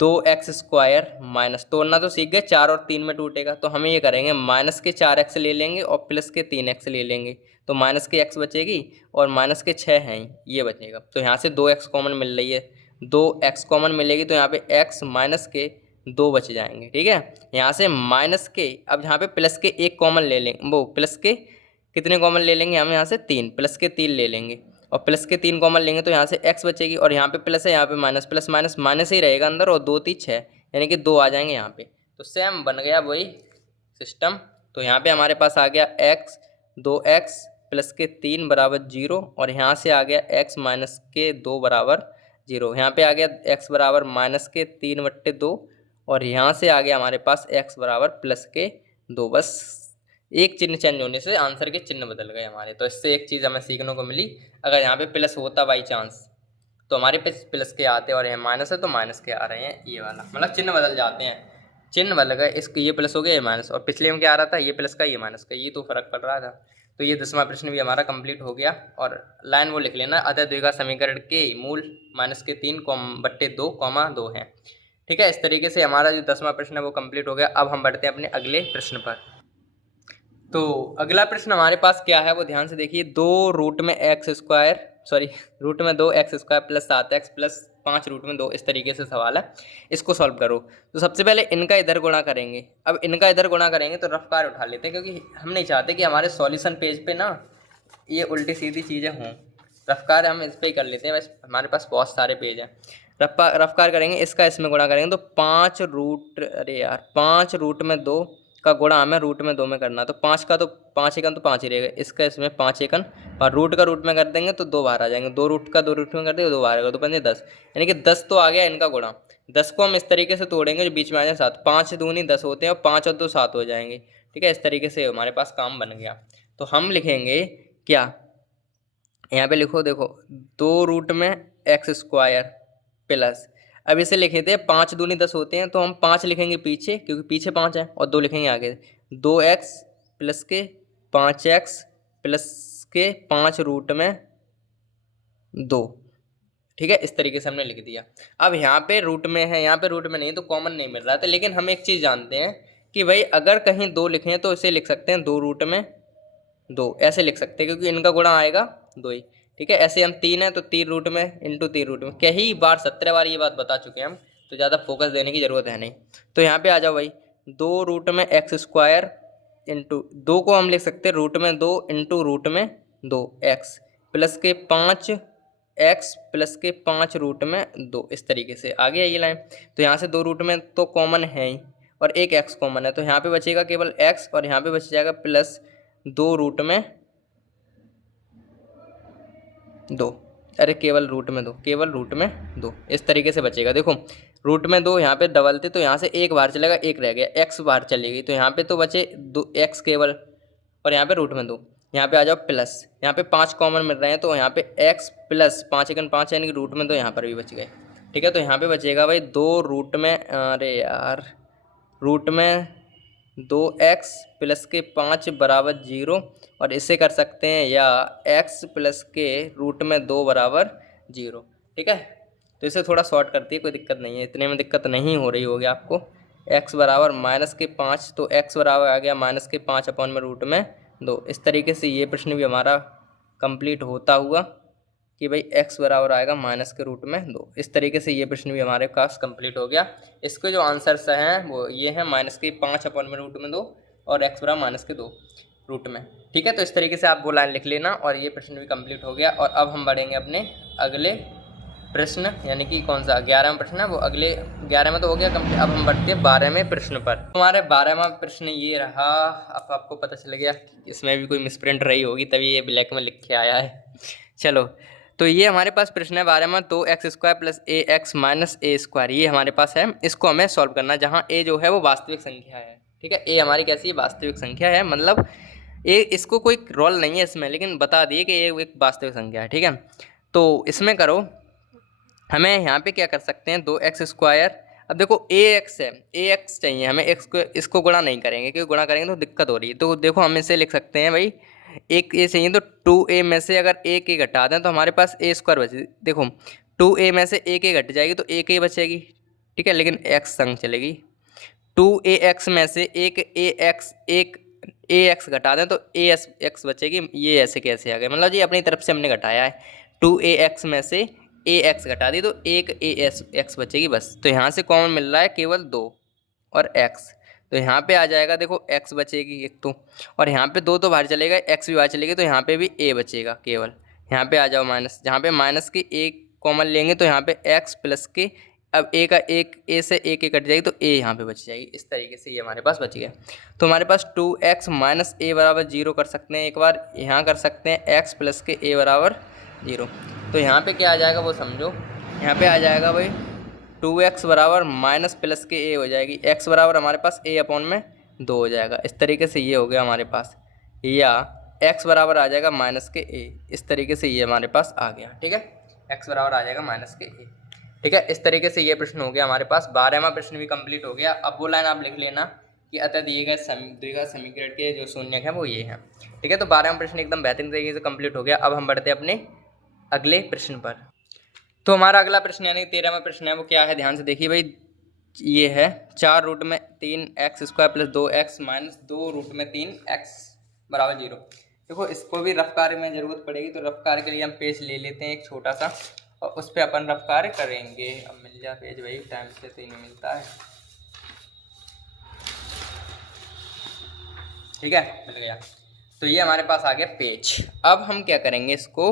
2x² माइनस, तोड़ना तो सीख गए, 4 और 3 में टूटेगा, तो हम ये करेंगे माइनस के 4x ले लेंगे और प्लस के 3x ले लेंगे, तो माइनस के x बचेगी और माइनस के 6 हैं ये बचेगा। तो यहाँ से 2x कॉमन मिल रही है, 2x कॉमन मिलेगी तो यहाँ पे x माइनस के 2 बच जाएंगे। ठीक है, यहाँ से माइनस के, अब यहाँ पे प्लस के 1 कॉमन ले लेंगे, वो प्लस के कितने कॉमन ले लेंगे हम, यहाँ से 3, प्लस के 3 ले लेंगे, और प्लस के 3 कॉमन लेंगे तो यहाँ से x बचेगी, और यहाँ पे प्लस है, यहाँ पे माइनस, प्लस माइनस माइनस ही रहेगा अंदर, और 2 3 6, यानी कि 2 आ जाएंगे यहाँ पे, तो सेम बन गया वही सिस्टम। तो यहाँ पे हमारे पास आ गया x 2x प्लस के 3 बराबर 0, और यहाँ से आ गया x माइनस के 2 बराबर 0, यहाँ पे आ गया x बराबर माइनस के 3/2, और यहाँ से आ गया हमारे पास x बराबर प्लस के 2। बस एक चिन्ह चेंज होने से आंसर के चिन्ह बदल गए हमारे। तो इससे एक चीज़ हमें सीखने को मिली, अगर यहाँ पे प्लस होता बाई चांस तो हमारे पे प्लस के आते, और यहाँ माइनस है तो माइनस के आ रहे हैं, ये वाला मतलब चिन्ह बदल जाते हैं। चिन्ह बदल गए, इसको ये प्लस हो गया ये माइनस, और पिछले में क्या आ रहा था, ये प्लस का ये माइनस का, ये तो फर्क पड़ रहा था। तो ये 10वां प्रश्न भी हमारा कंप्लीट हो गया। और लाइन वो लिख लेना, अतः द्विघात समीकरण के मूल -3/2, 2 है। ठीक है, इस तरीके से हमारा जो 10वां प्रश्न है वो कंप्लीट हो गया। अब हम बढ़ते हैं अपने अगले प्रश्न पर। तो अगला प्रश्न हमारे पास क्या है वो ध्यान से देखिए। 2√2x² प्लस 7x प्लस 5√2 इस तरीके से सवाल है, इसको सॉल्व करो। तो सबसे पहले इनका इधर गुणा करेंगे। अब इनका इधर गुणा करेंगे तो रफ्तार उठा लेते हैं, क्योंकि हम नहीं चाहते कि हमारे सॉल्यूशन पेज पे ना ये उल्टी सीधी चीज़ें हों। रफ्तार हम इस पर ही कर लेते हैं, बस हमारे पास बहुत सारे पेज हैं। रफ्तार करेंगे, इसका इसमें गुणा करेंगे तो 5√2 का गुणा हमें √2 में करना। तो 5 का तो 5 एकन तो 5 ही रहेगा, इसका इसमें 5 एकन, और रूट का रूट में कर देंगे तो 2 बाहर आ जाएंगे। 2 रूट का 2 रूट में कर देंगे 2 बाहर आएगा, तो 5 10, यानी कि 10 तो आ गया इनका गुणा। 10 को हम इस तरीके से तोड़ेंगे जो बीच में आ जाए 7, 5 दूनी 10 होते हैं, और 5 और 2 7 हो जाएंगे। ठीक है, इस तरीके से हमारे पास काम बन गया। तो हम लिखेंगे क्या, यहाँ पे लिखो, देखो 2√x² प्लस, अब इसे लिखे थे 5 दूनी 10 होते हैं, तो हम 5 लिखेंगे पीछे, क्योंकि पीछे 5 है, और 2 लिखेंगे आगे। 2x प्लस के 5x प्लस के 5√2। ठीक है, इस तरीके से हमने लिख दिया। अब यहाँ पे रूट में है, यहाँ पे रूट में नहीं, तो कॉमन नहीं मिल रहा था। लेकिन हम एक चीज़ जानते हैं कि भाई अगर कहीं 2 लिखें तो इसे लिख सकते हैं 2√2, ऐसे लिख सकते हैं, क्योंकि इनका गुणा आएगा 2 ही। ठीक है, ऐसे हम 3 है तो 3 में इंटू 3 में, कई बार 17 बार ये बात बता चुके हैं हम, तो ज़्यादा फोकस देने की ज़रूरत है नहीं। तो यहाँ पे आ जाओ भाई, 2√x² इंटू 2 को हम लिख सकते हैं √2 इंटू √2 x प्लस के 5x प्लस के 5√2, इस तरीके से आ गया ये लाइन। तो यहाँ से 2 रूट में तो कॉमन है ही, और एक x कॉमन है, तो यहाँ पे बचेगा केवल x, और यहाँ पे बच जाएगा प्लस 2√2, अरे केवल √2, इस तरीके से बचेगा। देखो √2 यहाँ पे डबल थे, तो यहाँ से एक बाहर चलेगा, एक रह गया, x बाहर चली गई, तो यहाँ पे तो बचे 2x केवल, और यहाँ पे √2। यहाँ पे आ जाओ प्लस, यहाँ पे 5 कॉमन मिल रहे हैं, तो यहाँ पे x प्लस 5 एकन 5 यानी कि √2 यहाँ पर भी बच गए। ठीक है, तो यहाँ पे बचेगा भाई 2x प्लस के 5 बराबर 0, और इसे कर सकते हैं या x प्लस के √2 बराबर 0। ठीक है, तो इसे थोड़ा शॉर्ट करती है, कोई दिक्कत नहीं है, इतने में दिक्कत नहीं हो रही होगी आपको। x बराबर -5, तो x बराबर आ गया -5/√2। इस तरीके से ये प्रश्न भी हमारा कंप्लीट होता हुआ कि भाई x बराबर आएगा -√2। इस तरीके से ये प्रश्न भी हमारे पास कंप्लीट हो गया। इसके जो आंसर्स हैं वो ये हैं -5/√2 और x बराबर -2 ठीक है, तो इस तरीके से आप वो लाइन लिख लेना, और ये प्रश्न भी कंप्लीट हो गया। और अब हम बढ़ेंगे अपने अगले प्रश्न, यानी कि कौन सा 11वां प्रश्न है, वो अगले 11 में तो हो गया कंप्लीट। अब हम बढ़ते हैं 12वें प्रश्न पर। हमारे 12वां प्रश्न ये रहा। अब आपको पता चल गया इसमें भी कोई मिसप्रिंट रही होगी, तभी ये ब्लैक में लिख के आया है। चलो, तो ये हमारे पास प्रश्न है 12वां, 2x² plus ax minus a², ये हमारे पास है। इसको हमें सॉल्व करना है, जहाँ a जो है वो वास्तविक संख्या है। ठीक है, a हमारी कैसी है, वास्तविक संख्या है, मतलब ए इसको कोई रोल नहीं है इसमें, लेकिन बता दिए कि ये एक वास्तविक संख्या है। ठीक है, तो इसमें करो, हमें यहाँ पे क्या कर सकते हैं, 2x²। अब देखो ax है, ax चाहिए हमें, x को इसको गुणा नहीं करेंगे, क्योंकि गुणा करेंगे तो दिक्कत हो रही है। तो देखो हम इसे लिख सकते हैं भाई, एक a चाहिए, तो 2a में से अगर एक a घटा दें तो हमारे पास a² बचे। देखो 2a में से एक a घट जाएगी तो एक a बचेगी। ठीक है, लेकिन x संग चलेगी। 2ax में से एक ax घटा दें तो x बचेगी। ये ऐसे कैसे आ गए, मतलब जी अपनी तरफ से हमने घटाया है। 2ax में से ax घटा दी तो एक x बचेगी बस। तो यहाँ से कॉमन मिल रहा है केवल 2 और x, तो यहाँ पे आ जाएगा, देखो x बचेगी एक तो, और यहाँ पे 2 तो बाहर चलेगा, x भी बाहर चलेगी, तो यहाँ पे भी a बचेगा केवल। यहाँ पे आ जाओ माइनस, जहाँ पे माइनस की एक कॉमन लेंगे तो यहाँ पे x प्लस के, अब a का एक a से एक कट जाएगी तो a यहाँ पे बच जाएगी। इस तरीके से ये हमारे पास बच गया। तो हमारे पास 2x माइनस a बराबर 0 कर सकते हैं, एक बार यहाँ कर सकते हैं x प्लस के a बराबर 0। तो यहाँ पे क्या आ जाएगा वो समझो, यहाँ पे आ जाएगा भाई 2x बराबर माइनस प्लस के a हो जाएगी, x बराबर हमारे पास a/2 हो जाएगा। इस तरीके से ये हो गया हमारे पास, या x बराबर आ जाएगा माइनस के a। इस तरीके से ये हमारे पास आ गया। ठीक है, x बराबर आ जाएगा माइनस के a। ठीक है, इस तरीके से ये प्रश्न हो गया हमारे पास। 12वां प्रश्न भी कंप्लीट हो गया। अब वो लाइन आप लिख लेना कि अतः दिए गए समीकरण के जो शून्यक हैं वो ये हैं। ठीक है, तो 12वां प्रश्न एकदम बेहतरीन तरीके से कंप्लीट हो गया। अब हम बढ़ते हैं अपने अगले प्रश्न पर। तो हमारा अगला प्रश्न यानी 13वां प्रश्न है वो क्या है, ध्यान से देखिए भाई। ये है 4 रूट में 3x² + 2x - 2 रूट में 3x = 0। देखो इसको भी रफ कार्य में ज़रूरत पड़ेगी, तो रफ कार्य के लिए हम पेज ले लेते हैं एक छोटा सा और उस पर अपन रफ कार्य करेंगे। अब मिल जा पेज भाई, टाइम से तो ही नहीं मिलता है। ठीक है, मिल गया। तो ये हमारे पास आ गया पेज। अब हम क्या करेंगे, इसको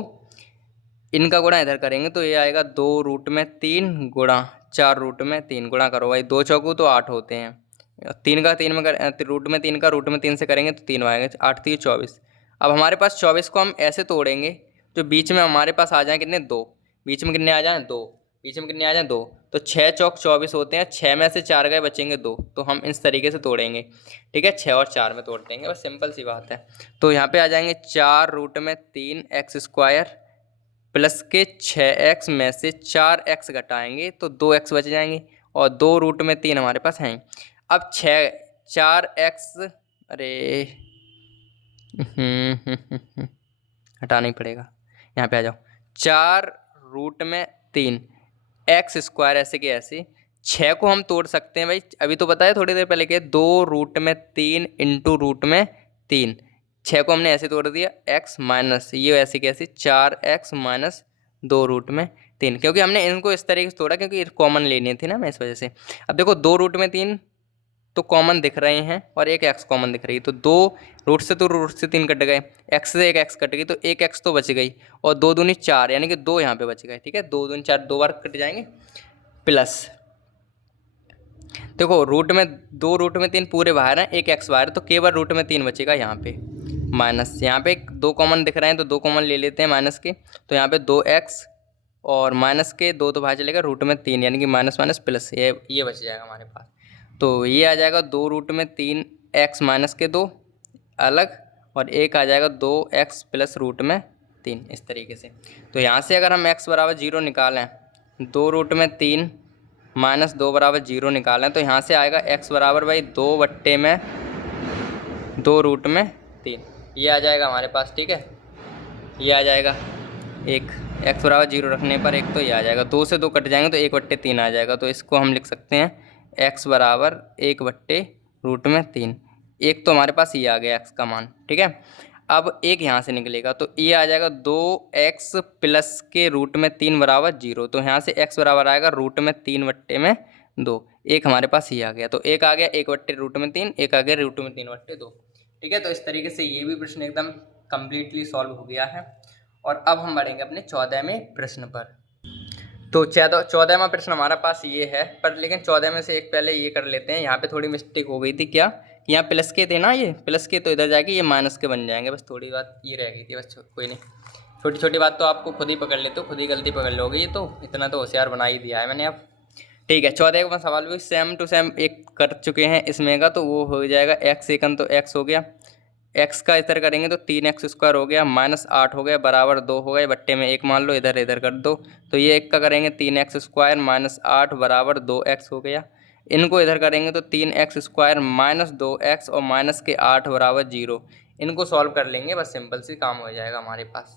इनका गुणा इधर करेंगे तो ये आएगा 2 रूट में 3 गुणा 4 रूट में 3 गुणा करो भाई, 2 चौकू तो 8 होते हैं। 3 का 3 में रूट में 3 का रूट में 3 से करेंगे तो 3 आएंगे, 8 3 24। अब हमारे पास 24 को हम ऐसे तोड़ेंगे जो बीच में हमारे पास आ जाए कितने, 2। बीच में कितने आ जाएँ, 2। बीच में कितने आ जाएँ, 2। तो 6 चौक 24 होते हैं, 6 में से 4 गए, बचेंगे 2। तो हम इस तरीके से तोड़ेंगे। ठीक है, 6 और 4 में तोड़ देंगे, बस सिंपल सी बात है। तो यहाँ पे आ जाएंगे 4 रूट में 3x² प्लस के 6x में से 4x घटाएंगे तो 2x बच जाएंगे और 2 रूट में 3 हमारे पास हैं। अब 4x, अरे हटाना ही पड़ेगा, यहाँ पे आ जाओ। 4 रूट में 3 x² ऐसे के ऐसे, 6 को हम तोड़ सकते हैं भाई, अभी तो बताया थोड़ी देर पहले के 2 रूट में 3 इंटू रूट में 3। 6 को हमने ऐसे तोड़ दिया, x माइनस ये ऐसे कैसे 4x - 2 रूट में 3, क्योंकि हमने इनको इस तरीके से तोड़ा क्योंकि कॉमन लेनी थी ना, मैं इस वजह से। अब देखो 2 रूट में 3 तो कॉमन दिख रहे हैं और एक x कॉमन दिख रही है, तो 2 रूट से तो रूट से 3 कट गए, x से एक x कट गई तो एक x तो बच गई और 2 दूनी 4 यानी कि 2 यहाँ पे बच गए। ठीक है, 2 दूनी 4 2 बार कट जाएंगे, प्लस देखो रूट में 2 रूट में 3 पूरे बाहर हैं, एक x बाहर है तो केवल रूट में 3 बचेगा यहाँ पे, माइनस यहाँ पे 2 कॉमन दिख रहे हैं तो 2 कॉमन ले लेते हैं माइनस के, तो यहाँ पे 2x और माइनस के 2 तो बाहर चलेगा, रूट में 3 यानी कि माइनस माइनस प्लस ये बच जाएगा हमारे पास। तो ये आ जाएगा 2 रूट में 3x माइनस के 2 अलग और एक आ जाएगा 2x प्लस रूट में 3, इस तरीके से। तो यहाँ से अगर हम x = 0 निकालें, 2 रूट में 3 माइनस 2 = 0 निकालें तो यहाँ से आएगा x बराबर भाई 2 बट्टे में 2 रूट में 3, ये आ जाएगा हमारे पास। ठीक है, ये आ जाएगा एक x = 0 रखने पर एक तो ये आ जाएगा, 2 से 2 कट जाएंगे तो 1 बट्टे 3 आ जाएगा। तो इसको हम लिख सकते हैं x बराबर 1 बट्टे रूट में 3। एक तो हमारे पास ये आ गया x का मान। ठीक है, अब एक यहाँ से निकलेगा तो ये आ जाएगा 2x प्लस के रूट में 3 बराबर 0। तो यहाँ से x बराबर आएगा रूट में 3 बट्टे में 2, एक हमारे पास ये आ गया। तो एक आ गया 1 बट्टे रूट में 3, एक आ गया रूट में 3 बट्टे 2। ठीक है, तो इस तरीके से ये भी प्रश्न एकदम कम्प्लीटली सॉल्व हो गया है। और अब हम बढ़ेंगे अपने 14वें प्रश्न पर। तो 14वां प्रश्न हमारा पास ये है, पर लेकिन 14 में से एक पहले ये कर लेते हैं। यहाँ पे थोड़ी मिस्टेक हो गई थी, क्या कि यहाँ प्लस के थे ना, ये प्लस के तो इधर जाके ये माइनस के बन जाएंगे, बस थोड़ी बात ये रह गई थी, बस कोई नहीं, छोटी छोटी बात तो आपको खुद ही पकड़ लेते हो, खुद ही गलती पकड़ लोगे, ये तो इतना तो होशियार बना ही दिया है मैंने अब। ठीक है, 14वां सवाल भी सेम टू सेम एक कर चुके हैं इसमें का, तो वो हो जाएगा x एकन तो x हो गया, x का इधर करेंगे तो 3x² हो गया, -8 हो गया बराबर 2 हो गए, बट्टे में 1 मान लो, इधर इधर कर दो। तो ये एक का करेंगे 3x² -8 बराबर 2x हो गया। इनको इधर करेंगे तो 3x² -2x और माइनस के 8 बराबर 0। इनको सॉल्व कर लेंगे, बस सिंपल सी काम हो जाएगा हमारे पास।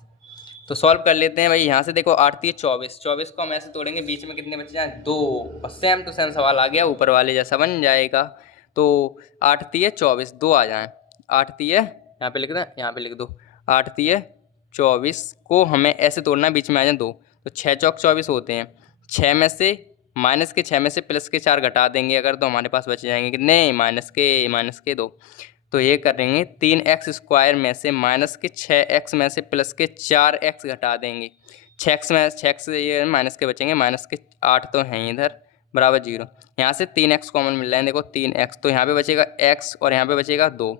तो सॉल्व कर लेते हैं भाई। यहाँ से देखो 8 3 24, 24 को हम ऐसे तोड़ेंगे, बीच में कितने बच जाए 2, और सेम टू सेम सवाल आ गया ऊपर वाले जैसा बन जाएगा। तो 8 3 24 2 आ जाएँ, 8 3 यहाँ पे लिख दें, यहाँ पे लिख दो 8 3 24 को हमें ऐसे तोड़ना है, बीच में आ जाए 2, तो 6 चौक 24 होते हैं, 6 में से माइनस के 6 में से प्लस के 4 घटा देंगे अगर, तो हमारे पास बच जाएंगे कितने माइनस के 2। तो ये करेंगे 3x² में से माइनस के 6x में से प्लस के 4x घटा देंगे, 6x में 6x से ये माइनस के बचेंगे, माइनस के 8 तो हैं इधर बराबर 0। यहाँ से 3x कॉमन मिल रहा है, देखो 3x, तो यहाँ पे बचेगा x और यहाँ पे बचेगा 2।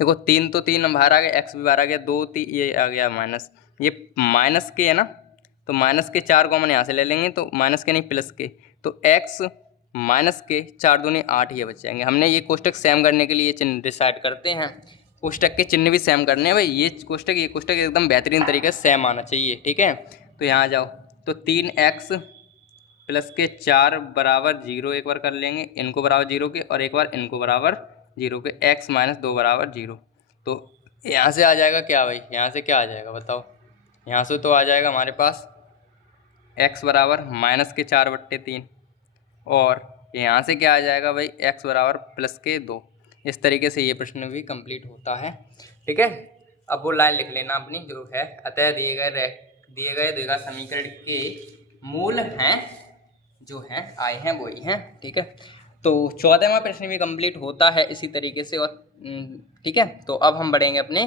देखो 3 तो 3 बाहर आ गया, x भी बाहर आ गया, 2 3 ये आ गया माइनस, ये माइनस के है ना, तो माइनस के 4 कॉमन यहाँ से ले लेंगे, तो माइनस के नहीं प्लस के, तो x माइनस के 4 दूनी 8 ये बच जाएंगे। हमने ये कोष्टक सेम करने के लिए चिन्ह डिसाइड करते हैं, कोष्टक के चिन्ह भी सेम करने हैं भाई, ये कोष्टक एकदम बेहतरीन तरीके से सेम आना चाहिए। ठीक है, तो यहाँ आ जाओ, तो 3x प्लस के 4 बराबर 0 एक बार कर लेंगे, इनको बराबर 0 के, और एक बार इनको बराबर 0 के, x माइनस 2 बराबर 0। तो यहाँ से आ जाएगा क्या भाई, यहाँ से क्या आ जाएगा बताओ, यहाँ से तो आ जाएगा हमारे पास x बराबर माइनस के 4/3, और यहाँ से क्या आ जाएगा भाई, x बराबर प्लस के 2। इस तरीके से ये प्रश्न भी कंप्लीट होता है। ठीक है, अब वो लाइन लिख लेना अपनी जो है, अतः दिए गए द्विघात समीकरण के मूल हैं जो हैं आए हैं वही हैं। ठीक है, तो 14वां प्रश्न भी कंप्लीट होता है इसी तरीके से। और ठीक है, तो अब हम बढ़ेंगे अपने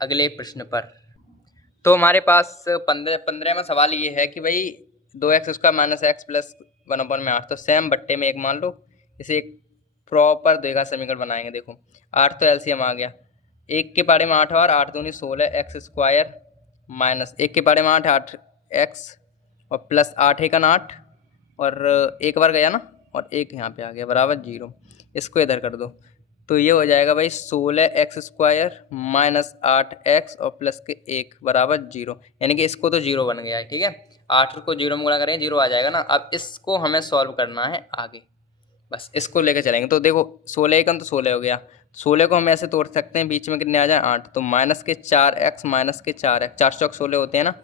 अगले प्रश्न पर। तो हमारे पास 15वां सवाल ये है कि भाई 2x² माइनस एक्स प्लस 1/8, तो सेम बट्टे में एक मान लो, इसे एक प्रॉपर द्विघात समीकरण बनाएंगे। देखो 8 तो एलसीएम आ गया, 1 के पारे में 8 और 8 दूनी 16 x² माइनस 1 के पारे में 8 8x और प्लस 8 1 8 और एक बार गया ना, और एक यहाँ पे आ गया बराबर 0। इसको इधर कर दो तो ये हो जाएगा भाई 16x² माइनस 8x और प्लस के 1 बराबर 0, यानी कि इसको तो 0 बन गया है। ठीक है, 8 को 0 में गुणा करेंगे 0 आ जाएगा ना। अब इसको हमें सॉल्व करना है आगे, बस इसको लेकर चलेंगे। तो देखो 16 एकम तो 16 हो गया, 16 को हम ऐसे तोड़ सकते हैं, बीच में कितने आ जाए 8, तो माइनस के 4x माइनस के 4x, 4 चौक 16 होते हैं ना,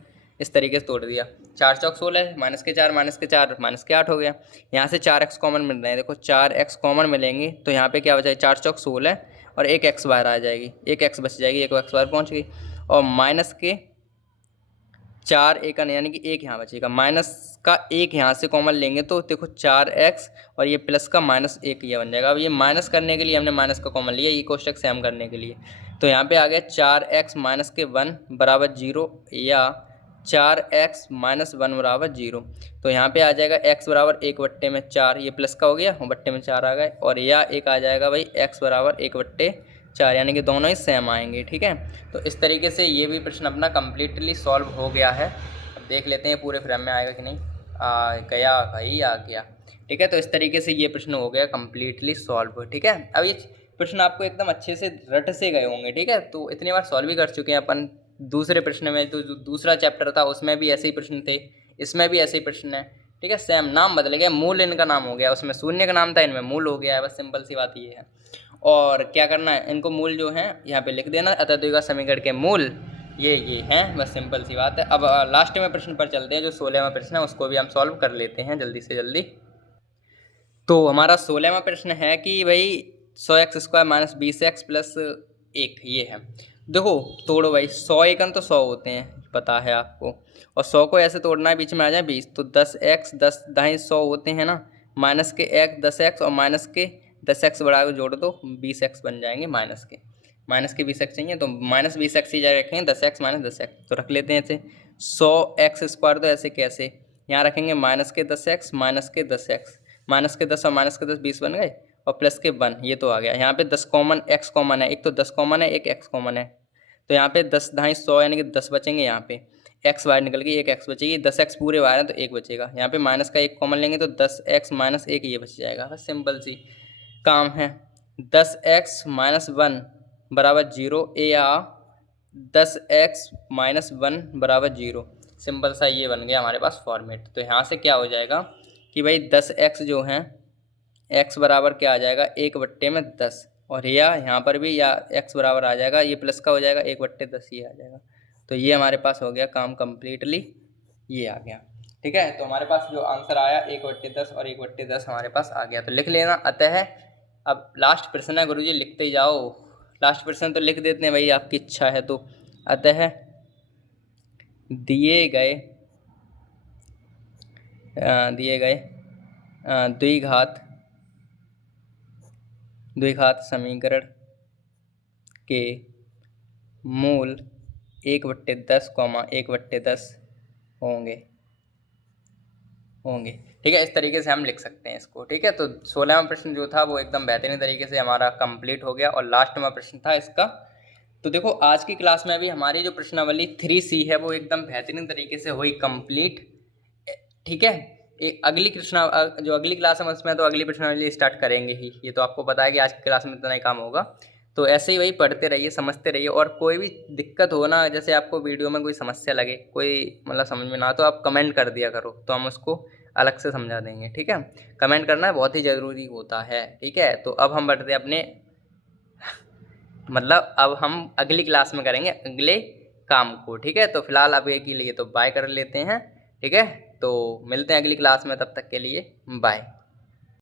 इस तरीके से तोड़ दिया। 4 चौक 16 माइनस के 4 माइनस के 4 माइनस के 8 हो गया। यहाँ से 4x कॉमन मिल रहे हैं, देखो 4x कॉमन मिलेंगे तो यहाँ पे क्या बचा, 4 चौक 16 और एक x बाहर आ जाएगी, एक x बच जाएगी, एक x बाहर पहुँच गई, और माइनस के 4 एक यानी कि एक यहाँ बचेगा, माइनस का एक यहाँ से कॉमन लेंगे तो देखो 4x और ये प्लस का -1 ये बन जाएगा। अब ये माइनस करने के लिए हमने माइनस का कॉमन लिया, ये कोष्टक सेम करने के लिए, तो यहाँ पे आ गया 4x माइनस के 1 बराबर 0 या 4x माइनस 1 बराबर 0। तो यहाँ पे आ जाएगा x बराबर 1/4, ये प्लस का हो गया और बट्टे में 4 आ गए, और या एक आ जाएगा भाई x बराबर 1/4, यानी कि दोनों ही सेम आएंगे। ठीक है, तो इस तरीके से ये भी प्रश्न अपना कम्प्लीटली सॉल्व हो गया है। अब देख लेते हैं पूरे फ्रेम में आएगा कि नहीं। आ गया भाई, आ गया। ठीक है, तो इस तरीके से ये प्रश्न हो गया कम्प्लीटली सॉल्व। ठीक है, अब ये प्रश्न आपको एकदम अच्छे से रट से गए होंगे। ठीक है, तो इतनी बार सॉल्व भी कर चुके हैं अपन। दूसरे प्रश्न में तो जो दूसरा चैप्टर था उसमें भी ऐसे ही प्रश्न थे, इसमें भी ऐसे ही प्रश्न है। ठीक है, सेम, नाम बदल गया, मूल इनका नाम हो गया, उसमें शून्य का नाम था, इनमें मूल हो गया है, बस सिंपल सी बात ये है। और क्या करना है, इनको मूल जो है यहाँ पे लिख देना, अतः द्विघात समीकरण के मूल ये हैं, बस सिंपल सी बात है। अब लास्ट में प्रश्न पर चलते हैं, जो 16वां प्रश्न है उसको भी हम सॉल्व कर लेते हैं जल्दी से जल्दी। तो हमारा 16वां प्रश्न है कि भाई 100x² माइनस 20x प्लस 1 ये है। देखो तोड़ो भाई, 100 एकन तो 100 होते हैं, पता है आपको, और 100 को ऐसे तोड़ना है, बीच में आ जाए 20, तो 10x 10 दाएँ 100 होते हैं ना, माइनस के 1 10x और माइनस के 10x बढ़ा के जोड़ दो, 20x बन जाएंगे, माइनस के 20x चाहिए तो माइनस 20x ही जाए रखेंगे, 10x माइनस 10x तो रख लेते हैं ऐसे। 100x² तो ऐसे कैसे, यहाँ रखेंगे माइनस के 10x माइनस के 10x, माइनस के 10 और माइनस के 10 20 बन गए, और प्लस के 1 ये तो आ गया। यहाँ पे 10 कॉमन, x कॉमन है, एक तो 10 कॉमन है, एक x कॉमन है, तो यहाँ पे 10 ढाई 100 यानी कि 10 बचेंगे, यहाँ पे x बाहर निकल गई, एक x बचेगी, 10x पूरे बाहर है तो एक बचेगा, यहाँ पे माइनस का एक कॉमन लेंगे तो 10x माइनस 1 ये बच जाएगा, बस सिंपल सी काम है। 10x माइनस 1 बराबर 0 या 10x माइनस 1 बराबर 0, सिंपल सा ये बन गया हमारे पास फॉर्मेट। तो यहाँ से क्या हो जाएगा कि भाई 10x जो है, x बराबर क्या आ जाएगा 1/10, और या यहाँ पर भी या x बराबर आ जाएगा, ये प्लस का हो जाएगा 1/10 ये आ जाएगा। तो ये हमारे पास हो गया काम कम्प्लीटली, ये आ गया। ठीक है, तो हमारे पास जो आंसर आया 1/10 और 1/10 हमारे पास आ गया, तो लिख लेना। अतः अब लास्ट प्रश्न है गुरुजी, लिखते जाओ, लास्ट प्रश्न तो लिख देते हैं भाई, आपकी इच्छा है तो। अतः दिए गए द्विघात समीकरण के मूल 1/10, 1/10 होंगे। ठीक है, इस तरीके से हम लिख सकते हैं इसको। ठीक है, तो 16वां प्रश्न जो था वो एकदम बेहतरीन तरीके से हमारा कंप्लीट हो गया, और लास्ट में प्रश्न था इसका। तो देखो आज की क्लास में अभी हमारी जो प्रश्नावली 3C है वो एकदम बेहतरीन तरीके से हुई कंप्लीट। ठीक है, अगली क्लास है उसमें तो अगली प्रश्नावली स्टार्ट करेंगे ही, ये तो आपको पता है कि आज की क्लास में इतना ही काम होगा। तो ऐसे ही वही पढ़ते रहिए, समझते रहिए, और कोई भी दिक्कत हो ना, जैसे आपको वीडियो में कोई समस्या लगे, कोई मतलब समझ में ना, तो आप कमेंट कर दिया करो, तो हम उसको अलग से समझा देंगे, ठीक है। कमेंट करना बहुत ही ज़रूरी होता है, ठीक है। तो अब हम बढ़ते हैं अपने मतलब अब हम अगली क्लास में करेंगे अगले काम को, ठीक है। तो फिलहाल अभी के लिए तो बाय कर लेते हैं, ठीक है। तो मिलते हैं अगली क्लास में, तब तक के लिए बाय।